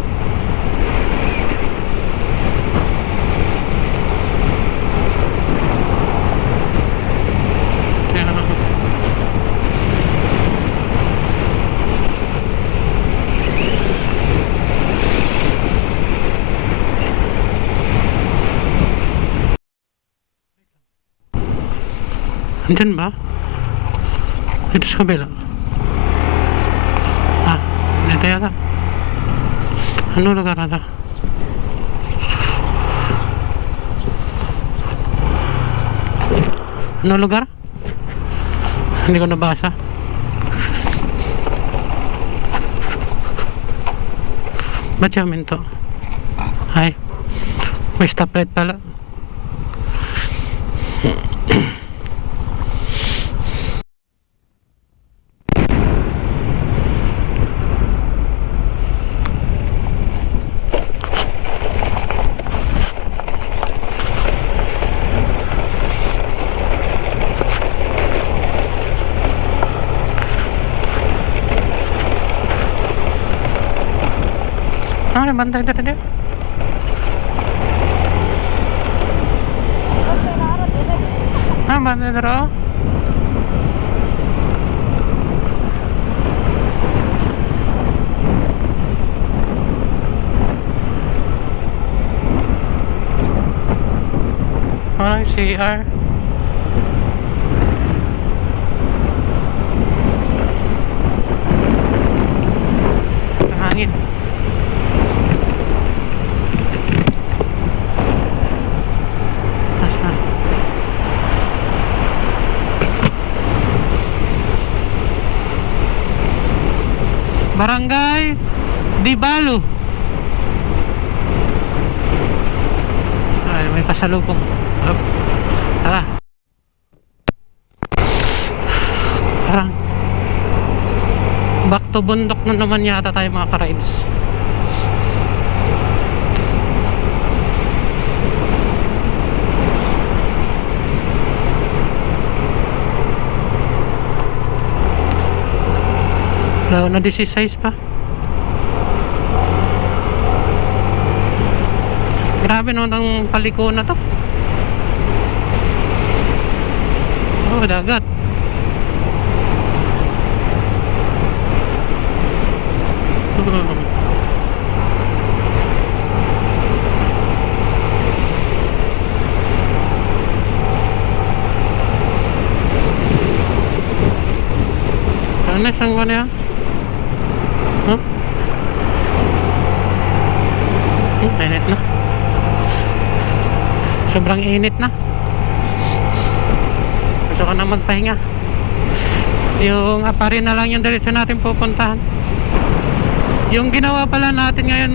Andyan ba? Dito sa kabila. Dito yata. Ano lugar na ito? Ano lugar? Hindi ko nabasa. Ba't yamin to? Ay, may stoplight pala. Ano bantay dito dia? Bantay dito. Walang CR. Hangin. Barangay Dibalo. Ay, may pasalubong. Up. Tara. Parang back to bundok na naman yata tayo mga ka-rides. Lalo na 16 pa. Grabe naman ang paliko na to. Oh, dagat. Ano isang ano yan? Huh? Init na. Sobrang init na. Gusto ko na magpahinga. Yung Aparin na lang yung diretso natin pupuntahan. Yung ginawa pala natin ngayon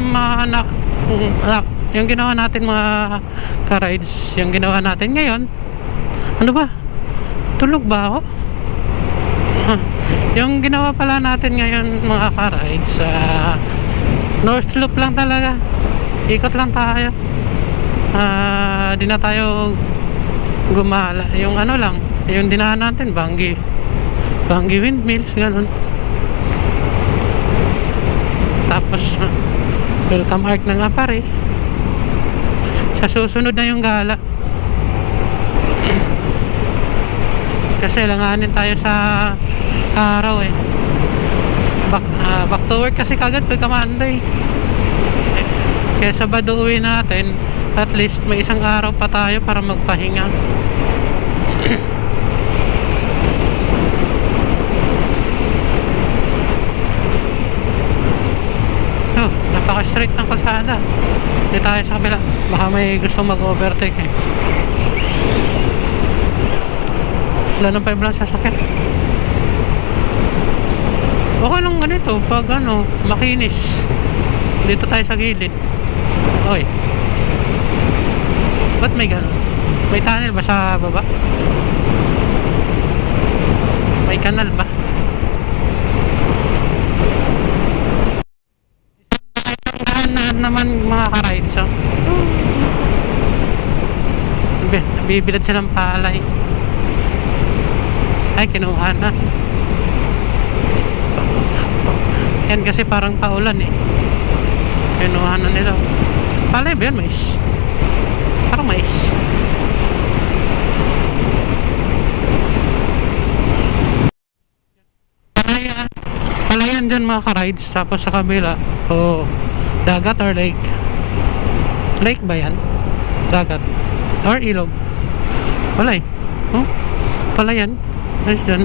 yung ginawa natin mga ka-rides, yung ginawa natin ngayon, ano ba? Tulog ba ako? Yung ginawa pala natin ngayon mga ka-rides, North Loop lang talaga. Ikot lang tayo. Di na tayo gumala. Yung ano lang, yung dinahan natin, Bangi Windmills, ganun. Tapos welcome arc ng Apare. Sa susunod na yung gala. Kasi langanin tayo sa araw eh. Back to work kasi kagad pagka Monday. Kaya Sabado uwi natin, at least may isang araw pa tayo para magpahinga. Oh, napaka-straight ng kalsada. Hindi tayo sa kabila. Baka may gusto mag-overtake eh. Wala nang pa sasakyan. Okay lang ganito pag ano, makinis. Dito tayo sa gilid. Oy. Ba't may gano'n? May tunnel ba sa baba? May kanal ba? Isang naman mga ka-rides, oh. Bibilad silang palay. Ay, kinuha na. Yan kasi parang paulan eh. Kinuha na nila. Palay ba yan? Mais? Parang mais. Palayan dyan mga ka-rides. Tapos sa kabila, oh, dagat or lake? Lake ba yan? Dagat or ilog? Wala eh. Oh, palayan. Ayos dyan.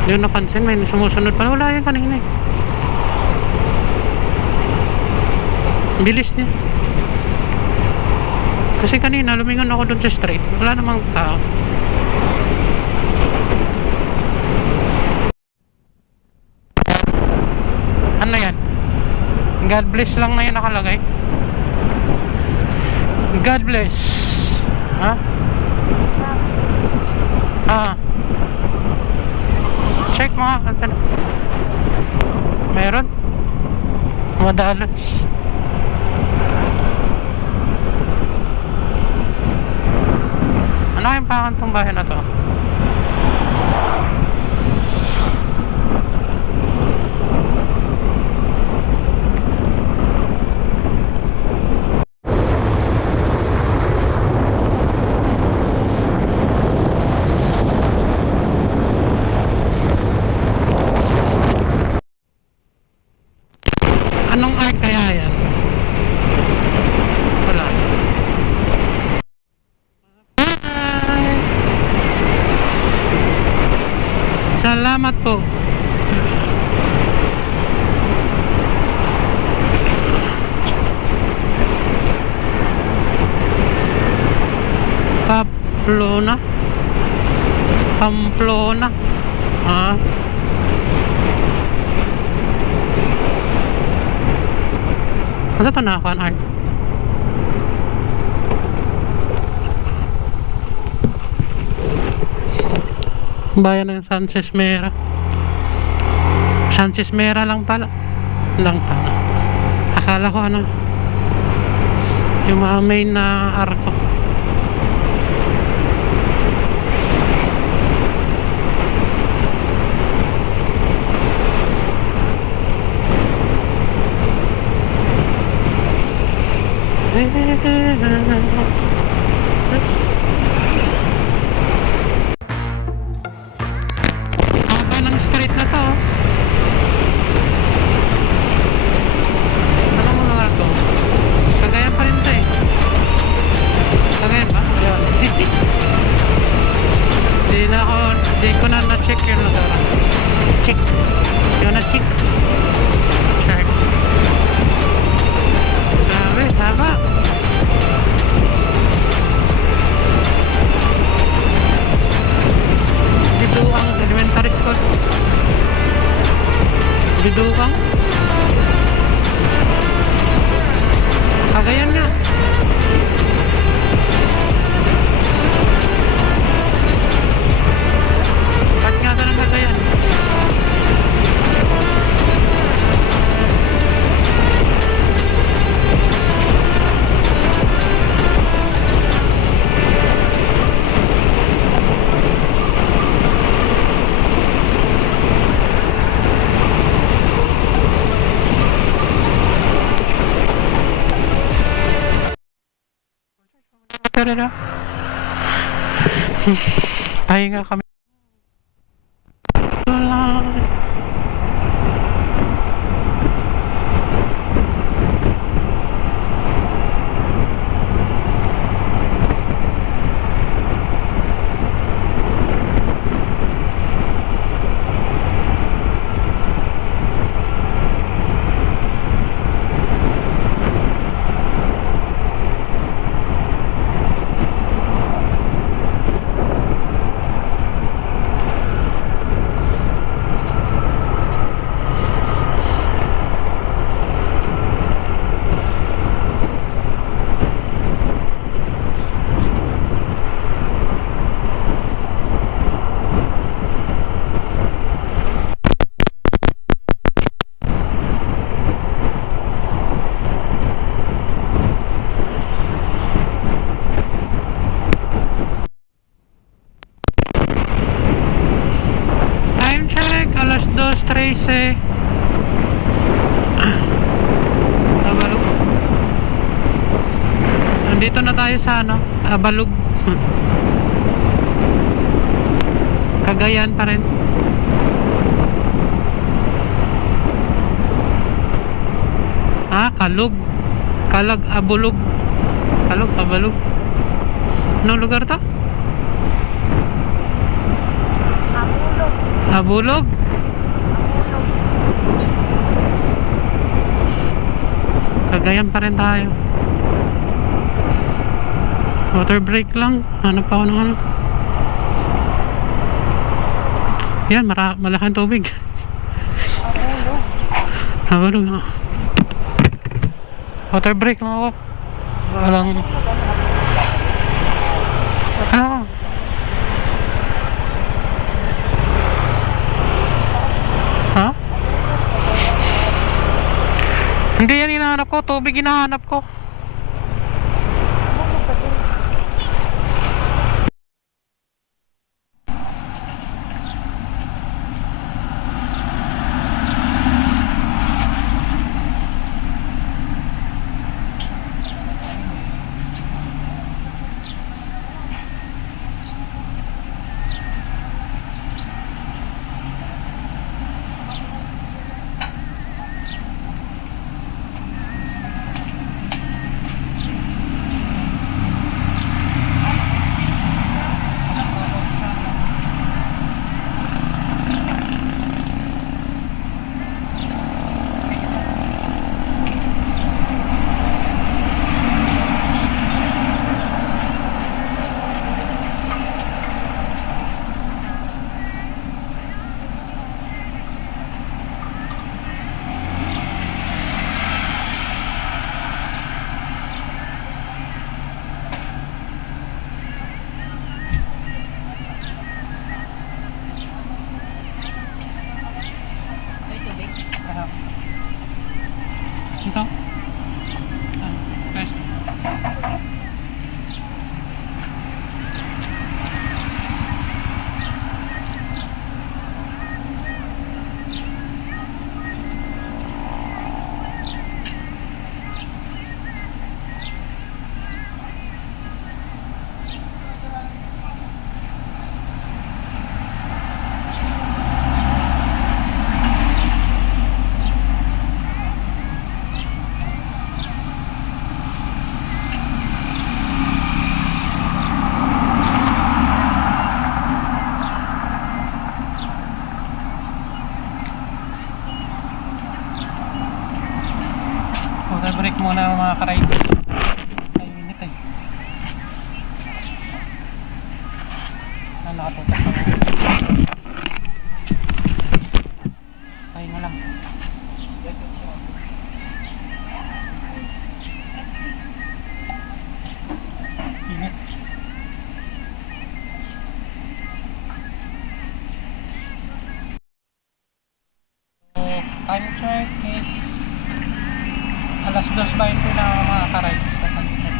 Hindi ko napansin, may sumusunod pa. Wala yan kanina eh. Bilis niya. Kasi kanina lumingon ako dun sa street, wala namang tao. Ano yan? God bless lang na yun nakalagay. God bless. Ha? Check mga katan. Meron? Madalas. Ano kayong pakantong bahay na to? Anong arc kaya yan? Wala. Bye! Salamat po. Pamplona. Ah. Ano ito na ako ang art? Bayan ng San Sismera. San Sismera lang pala. Akala ko ano. Yung mga main na arko. Haba ng street na to. Ano mo nga to? Cagayan pa rin to eh. Cagayan ba? Yeah. Di ko na na-check yung lugar. Check. Yun na check. Check. Grabe, haba. Biduang elementary school. Biduang. Cagayan nga. Ba't nga ka ng Cagayan? Tara. Pahinga kami. Wala. Time check, alas 2:13. Abalog. Nandito na tayo sa ano, Abalog. Cagayan pa rin. Kalug. Kalag, Abulog. Kalug, Abalog. Anong lugar to? Abulog. Cagayan pa rin tayo. Water break lang. Hanap pa ako ng ano. Yan, malaking tubig. Abulog. Water break lang ako. Walang ano? Ha? Hindi yan hinahanap ko. Tubig hinahanap ko. Ito? Guys. water break muna mga ka-ride. Ay, init eh. Nakatutok ako. Tayo na lang. Init. So, time check is alas 2:20 na mga ka-rides.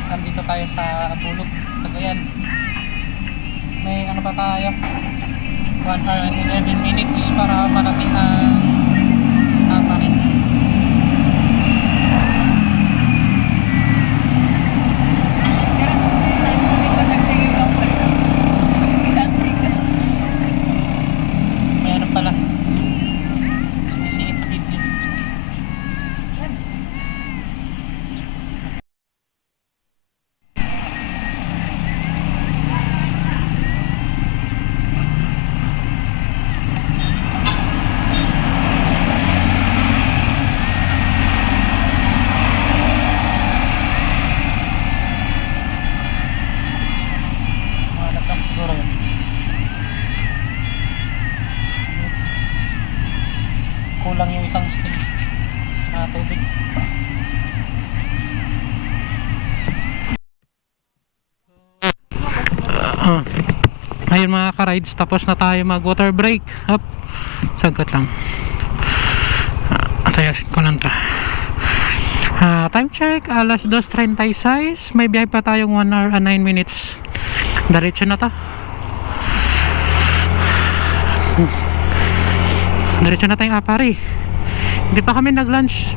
Nandito tayo sa Tulog, Cagayan. May ano pa tayo? 1 hour and 11 minutes para marating ang Taparin. May ano pala, sumisingit sa video. Siguro yun. Kulang yung isang sting na tubig. Ayun mga ka-rides, tapos na tayo mag water break. Up, sagot lang. Atayasin ko lang ta. Time check, alas 2:36. May biyahe pa tayong 1 hour and 9 minutes. Diretso na ta. Diretso na tayong Apari. Hindi pa kami nag-lunch.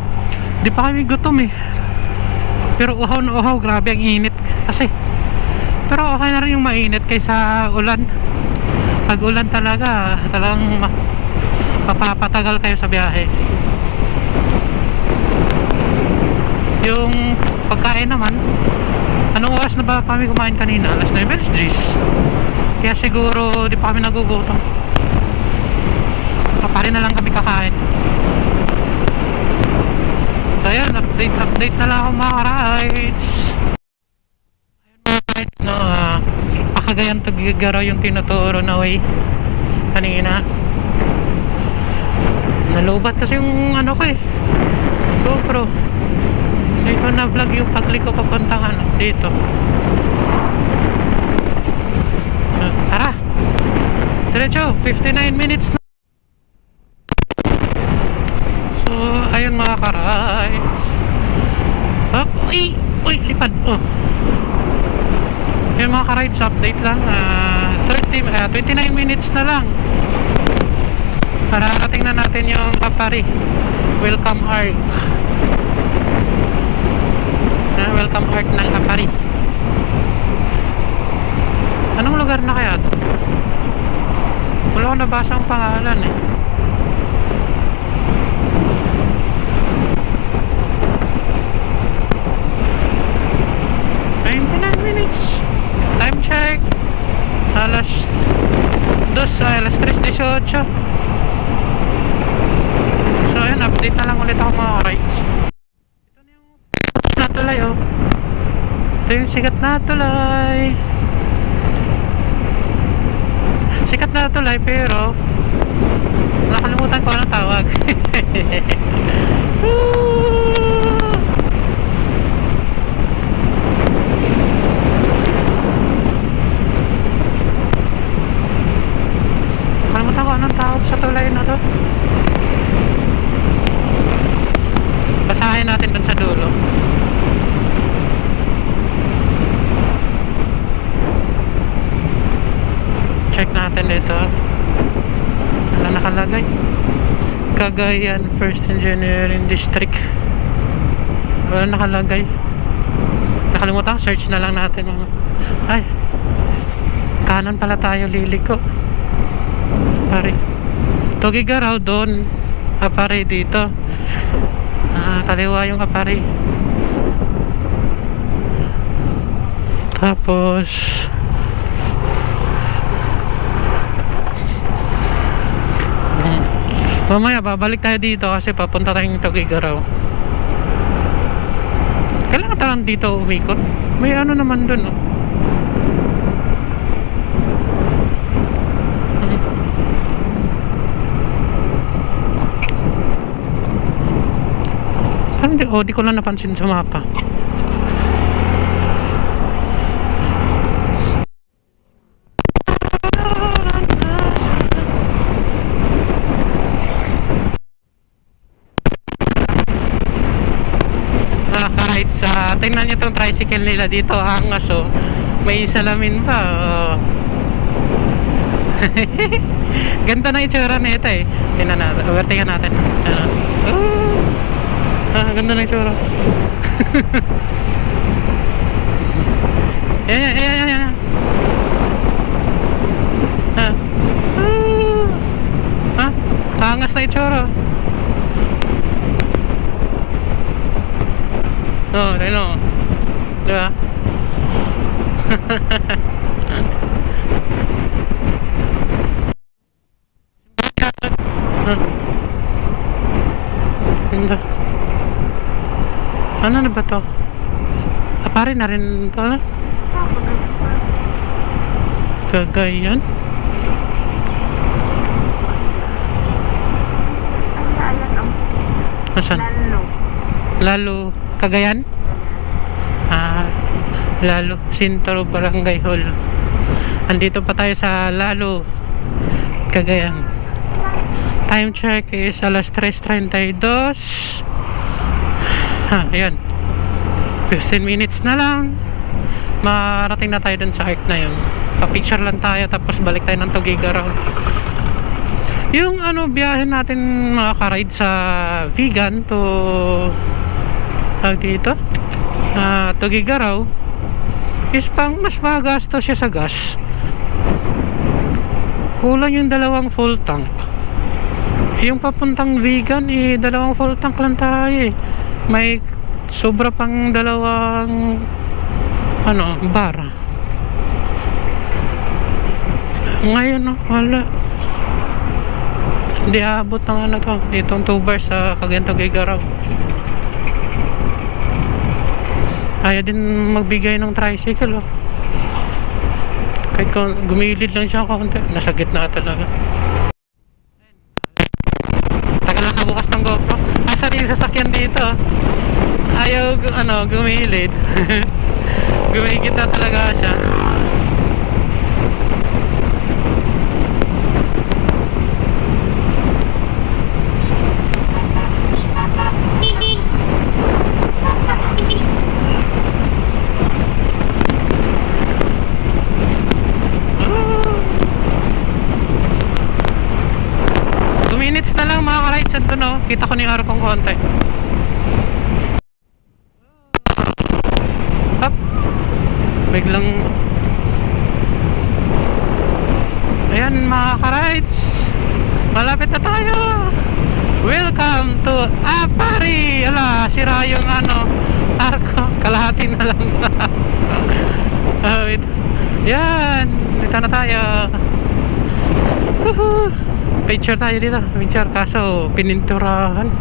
Hindi pa kami gutom eh. Pero uhaw na uhaw, grabe ang init kasi. Pero okay na rin yung mainit kaysa ulan. Pag ulan talaga, talagang mapapatagal kayo sa biyahe. Yung pagkain naman, anong oras na ba kami kumain kanina? Alas 9, alas 10. Kaya siguro di pa kami nagugutom. Papari na lang kami kakain. So ayan, update na lang ako mga rides. Ayun mga rides, no, Pakagayan to Gigaraw yung tinuturo na way kanina. Nalubat kasi yung ano ko eh, GoPro. Hindi ko na vlog yung pagliko papuntang ano, dito. So, tara, diretso, 59 minutes na. So ayun mga ka-rides. Oh, uy, lipad. Oh, yun mga ka-rides, update lang. 29 minutes na lang para rating na natin yung Apari welcome arc. Welcome arc ng Apari. Anong lugar na kaya to? Wala ko nabasa ang pangalan eh. Time check, alas 3:18. So ayun, update na lang ulit ako mga rides. Ito na yung natulay oh. Ito yung sikat na tulay. Sikat na tulay pero nakalimutan ko anong tawag. Kalimutan ko anong tawag sa tulay na to. Basahin natin dun sa dulo. Check natin dito. Wala nakalagay. Cagayan First Engineering District. Wala nakalagay. Nakalimutan, search na lang natin. Ay, kanan pala tayo liliko. Apari. Tugigaraw doon. Apari dito. Kaliwa yung Apari. Tapos mamaya babalik tayo dito kasi papunta tayong Tugigaraw. talang dito umikot? May ano naman dun, oh. Parang di ko lang napansin sa mapa. Kahit sa tingnan nyo tong tricycle nila dito, angas, oh. May salamin pa, oh. Ganda na itsura nito eh. Tingnan natin, overtaken natin. Ganda na itsura. Yan. Angas na itsura. Oh, ano? Diba? Ganda. Ano na ba to? Pare na rin to. Cagayan. Ayan ang Asan? Lalo Cagayan? Lalo Sintro Barangay Hall. Andito pa tayo sa Lalo Cagayan. Time check is alas 3:32. Ayan. 15 minutes na lang. Marating na tayo dun sa arc na yun. Pa-picture lang tayo tapos balik tayo ng Tuguegarao. Yung biyahe natin mga ka-ride sa Vigan to dito Tuguegarao is pang mas magasto siya sa gas. Kulang yung 2 full tank. Yung papuntang Vigan dalawang full tank lang tayo eh. May sobra pang 2 bar. Ngayon wala. Hindi aabot ng to. Itong 2 bars sa Cagayan Tuguegarao. Ayaw din magbigay ng tricycle, oh. Kahit gumilid lang siya konti, nasa gitna talaga. Tagal nakabukas ng GoPro. Asa rin yung sasakyan dito. Ayaw gumilid. Gumigit na talaga siya. Minutes na lang mga ka-rides ito, no? Kita ko na yung araw kong konti. Up. Biglang ayan mga ka-rides, malapit na tayo. Welcome to Apari. Ala, sira yung arko. Kalahati na lang. Wait. Yan, dito na tayo. Woohoo. Picture tayo dito, picture, kaso pininturahan.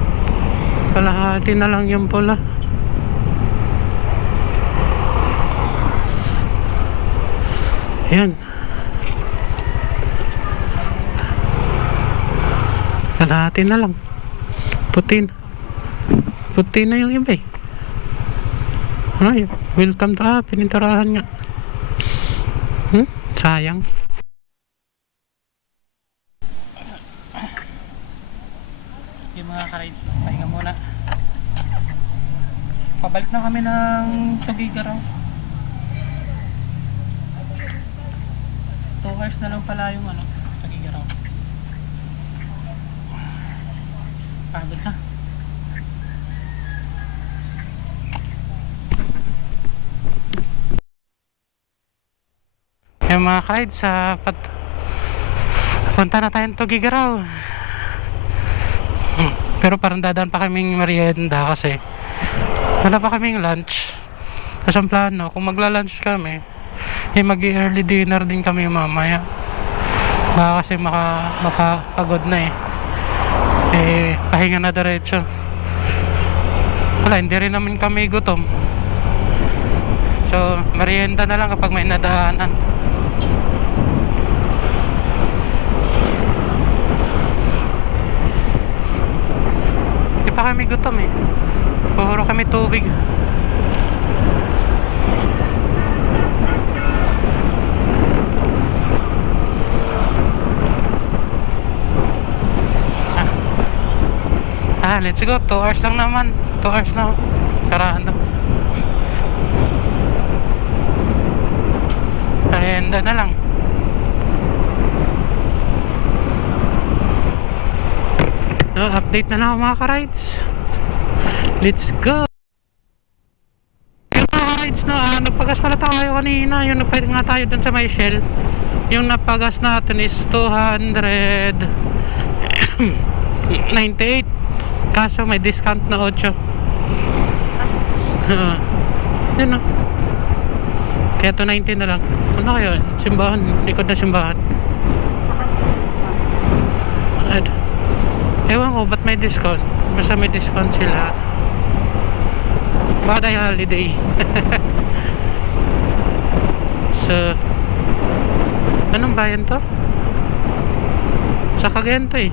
Kalahati na lang yung pula. Ayan. Kalahati na lang. Puti na yung iba eh. Ay, welcome to pininturahan nga. Sayang. Yung mga ka-rides, pahinga muna. Pabalik na kami ng Tuguegarao. 2 hours na lang pala yung Tuguegarao. Pagod na. Yung mga ka-rides, punta na tayong Tuguegarao. Pero parang dadaan pa kaming merienda kasi wala pa kaming lunch. Kasi ang plano, kung magla-lunch kami, mag-early dinner din kami mamaya. Baka kasi mapagod na pahinga na diretso. Wala, hindi rin naman kami gutom. So, merienda na lang kapag may nadaanan. Di pa kami gutom eh. Puro kami tubig. Let's go. 2 hours lang naman. 2 hours na. Sarado. Merienda na lang. No, update na lang ako mga ka-rides. Let's go. Yung mga ka-rides no, nagpagas pala tayo kanina. Yung nagpalit nga tayo dun sa may Shell. Yung napagas natin is 298. Kaso may discount na 8. Yun o. Kaya 290 na lang. Ano kayo? Simbahan. Likod na simbahan. Ewan ko ba't may discount. Basta may discount sila. Baka dahil holiday. So anong bayan to? Sa Cagayan to eh.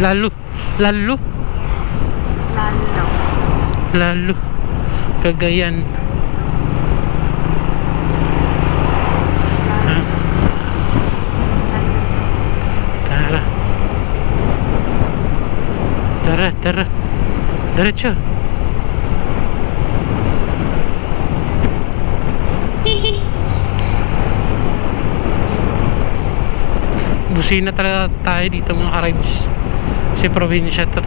Lalo Cagayan. Tara diretso. Busina talaga tayo dito mga ka-rides. Si probinsya to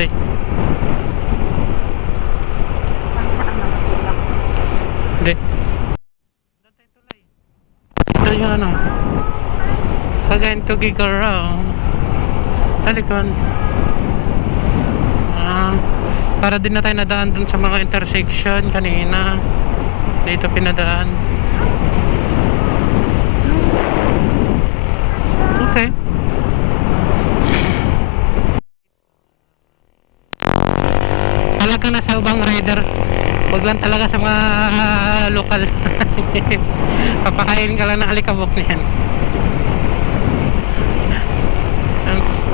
Hindi. Ito yung ano Cagayan to Gigarao. Talikon. Para din na tayo nadaan dun sa mga intersection kanina. Dito pinadaan. Okay. Talaga na sa ubang rider. Wag lang talaga sa mga lokal. Papakain ka lang ng alikabok niyan.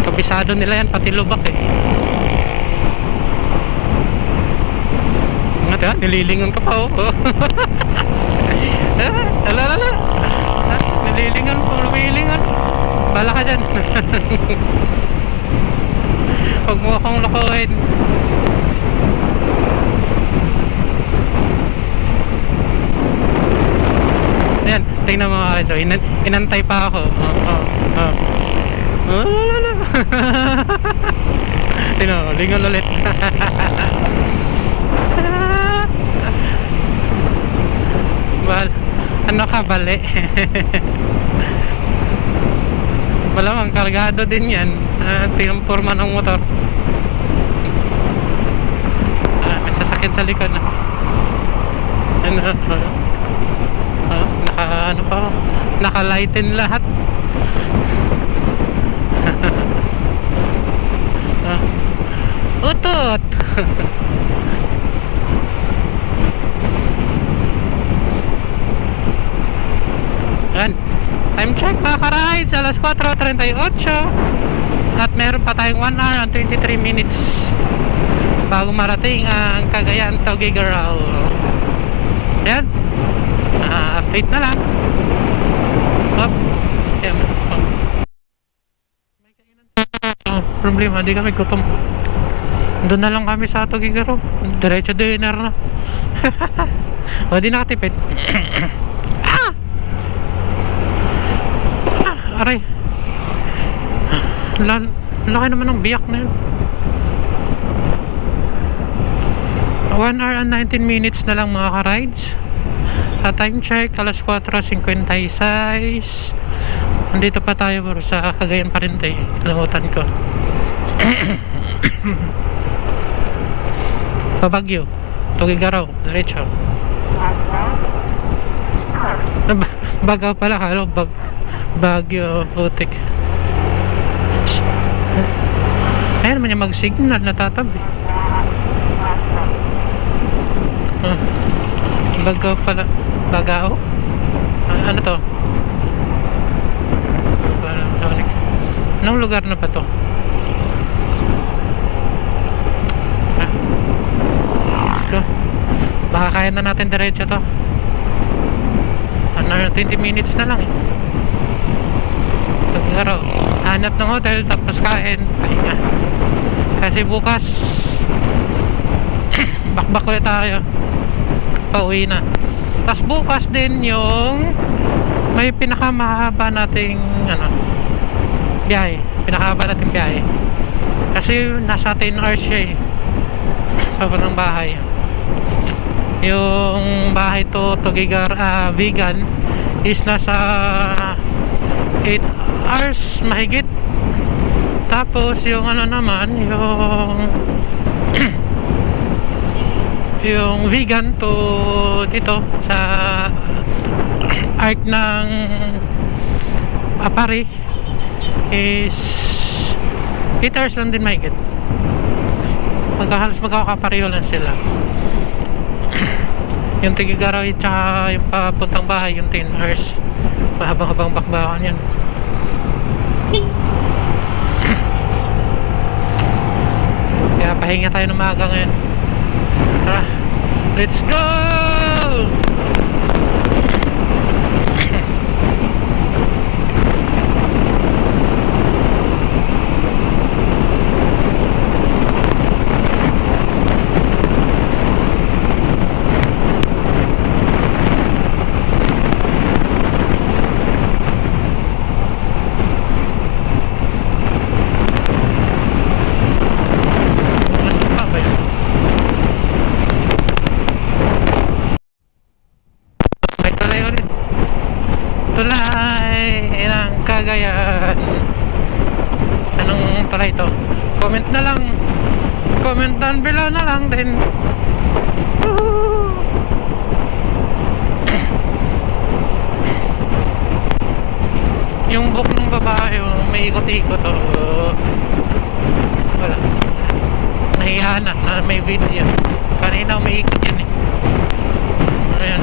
Kabisado nila yan pati lubak eh. Nga nililingon ka pa oh. Alala. Nililingon po, lumilingon. Bala ka dyan. Huwag mo akong lokohin. Ayan, tingnan mo mga so, inantay pa ako. Tingnan mo, lingon ulit. Ano ka, bali? Malamang kargado din yan. Tingnan forma ng motor. May sasakyan sa likod na. Ano pa? Naka-lighten lahat. Utot. Yan. Time check mga ka-rides, alas 4:38. At meron pa tayong 1 hour and 23 minutes bago marating ang Cagayan to Gigarao. Yan. Update na lang. Yan. Problema, di kami gutom. Doon na lang kami sa Tugigaro. Diretso dinner na. O di nakatipid. Aray. Laki naman ng biyak na yun. 1 hour and 19 minutes na lang mga ka-rides. Time check, alas 4:56. Nandito pa tayo bro, sa Cagayan pa rin tayo. Kalimutan ko. Pabagyo Tugigaraw, diretso. Bagaw pala, halo Bagyo, putik. Ayun naman yung mag-signal, natatabi. Ah, Bagaw pala. Bagaw? Ano to? Parang Sonic. Anong lugar na ba to? Ah, let's go. Baka kaya na natin diretso to. 20 minutes na lang eh. Pag-araw, hanap ng hotel tapos kain, pahinga. Kasi bukas bakbak ulit tayo, pauwi na. Tapos bukas din yung may pinakamahaba nating biyahe, pinakahaba nating biyahe kasi nasa 10 hours siya eh, papuntang bahay. Yung bahay to Tugigar vegan is nasa 8 hours mahigit. Tapos yung naman yung vegan to dito sa arc ng Apari is 8 hours lang din mahigit. Halos magkakapareho lang sila. Yung Tigigaraw tsaka yung papuntang bahay yung 10 hours. Mahabang-habang bakbakan yan. Kaya pahinga tayo ng maaga ngayon. Tara, let's go! Tulay ng Cagayan. Anong tulay ito? Comment na lang. Comment down below na lang din. Yung book ng babae may ikot-ikot wala. Nahiya na may video. Kanina may ikot yan eh. Ayan.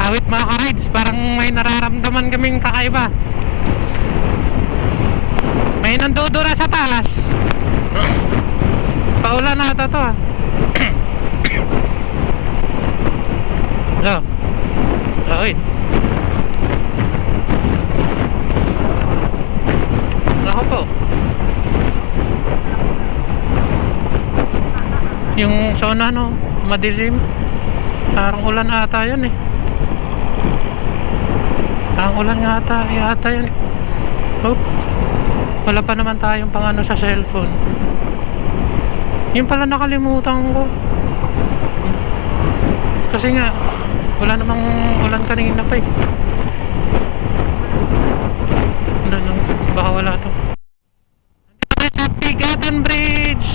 Awit mga ka-rides, parang may nararamdaman kaming kakaiba. May nandudura sa taas. Paulan na ata to Wait. Nako po. Yung zona madilim. Parang ulan ata yun eh. Parang ulan nga ata yun. Wala pa naman tayong pang sa cellphone. Yung pala nakalimutan ko. Kasi nga wala namang ulan kanina pa eh. Baka wala to. Nandito tayo sa Pigatan Bridge.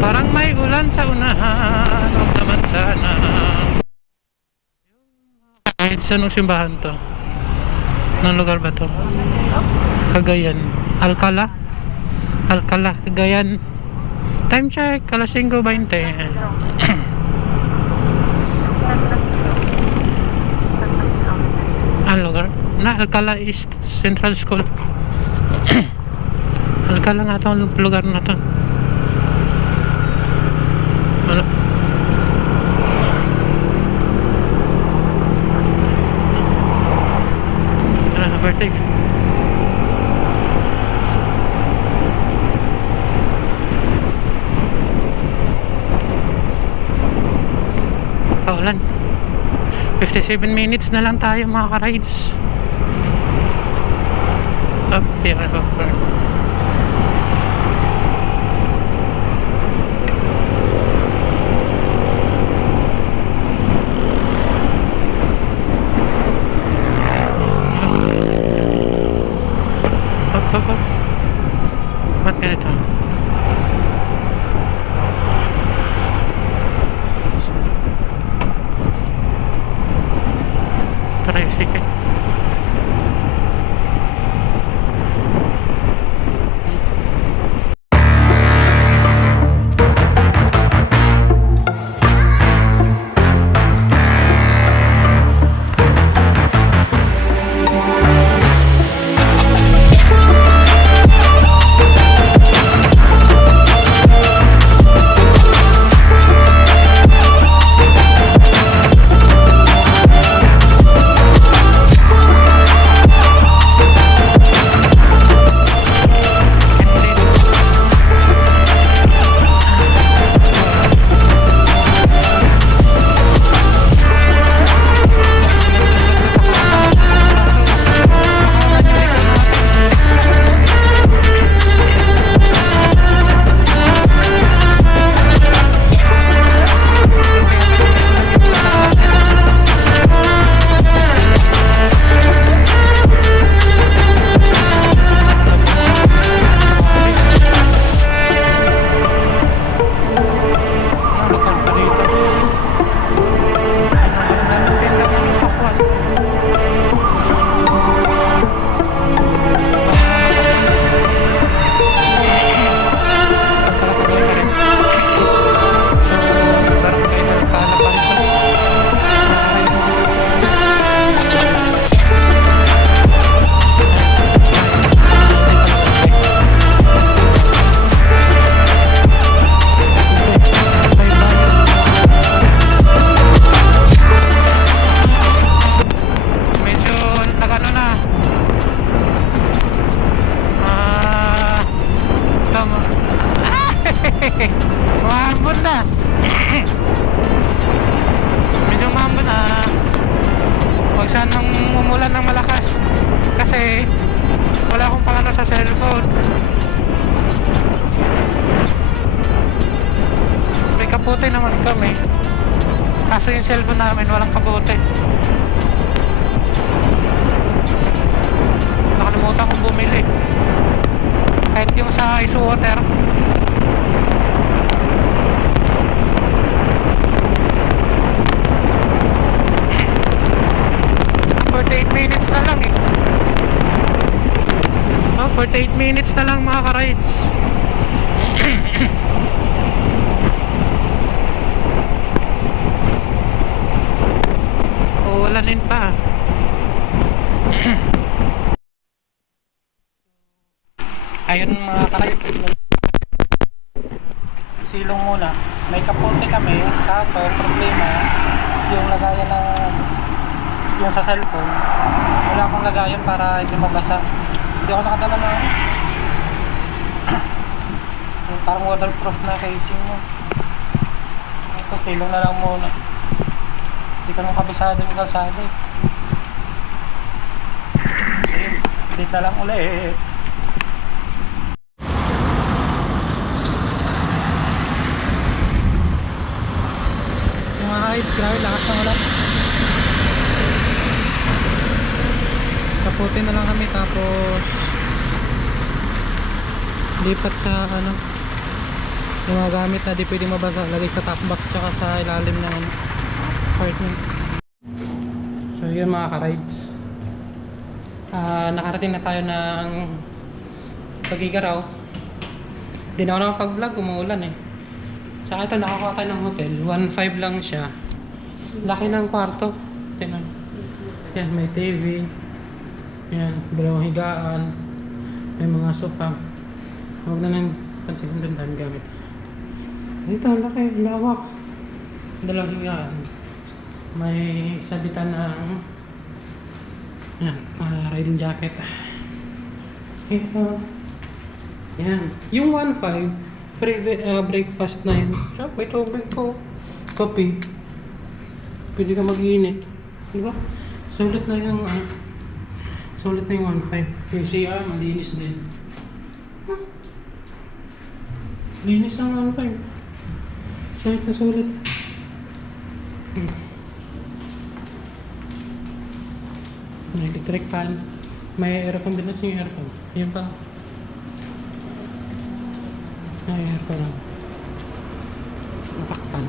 Parang may ulan sa unahan. Huwag naman sana. Kahit sa anong simbahan to? Anong lugar ba to? Cagayan. Alcala, Cagayan. Time check, alas 5:20. Anong lugar? Alcala East Central School. Alcala nga ito ang lugar na to. Birthday. Paulan. 57 minutes na lang tayo mga ka-rides. Ba't ganito? Tricycle. Umambon na. Medyo umambon na. Huwag sanang umulan ng malakas. Kasi wala akong pangano sa cellphone. May kapote naman kami. Kaso yung cellphone namin walang kapote. Nakalimutan kong bumili. Kahit yung sa ice water. 48 minutes na lang eh. Oh, 48 minutes na lang mga ka-rides. Uulanin pa. Ayun mga ka-rides, silong muna. May kapote kami, kaso problema yung lagayan ng yung sa cellphone, wala akong lagayan para hindi mabasa. Hindi ako nakadala na yung parang waterproof na casing mo. Ito, silong na lang muna. Hindi ka nung kabisado yung kalsada eh. Ayun, dito na lang ulit. Yung mga rides, grabe, lakas ng ulan. Kapote na lang kami, tapos lipat sa ano yung mga gamit na di pwede mabasa, lagay sa top box tsaka sa ilalim ng apartment. So yun mga ka-rides, nakarating na tayo ng Tagigaraw. Di na ako nakapag-vlog, umuulan eh. Tsaka ito, nakakuha tayo ng hotel, 1.5 lang siya. Laki ng kwarto. Tingnan. Yan, may TV. Yan, dalawang higaan. May mga sofa. Huwag na lang pansin doon dahil gamit. Dito, ang laki, lawak. Dalawang higaan. May sabitan ng yan, riding jacket. Ito. Yan. Yung 1.5 free breakfast na yun. So, may tubig ko. Coffee. Pwede ka mag-init. Diba? Sulit na yung sulit na yung 1.5. Yung CR, malinis din. Linis ang 1.5. Sulit na sulit. May electric fan. May aircon din na yung aircon. Yan pa. Ay, aircon. Natakpan.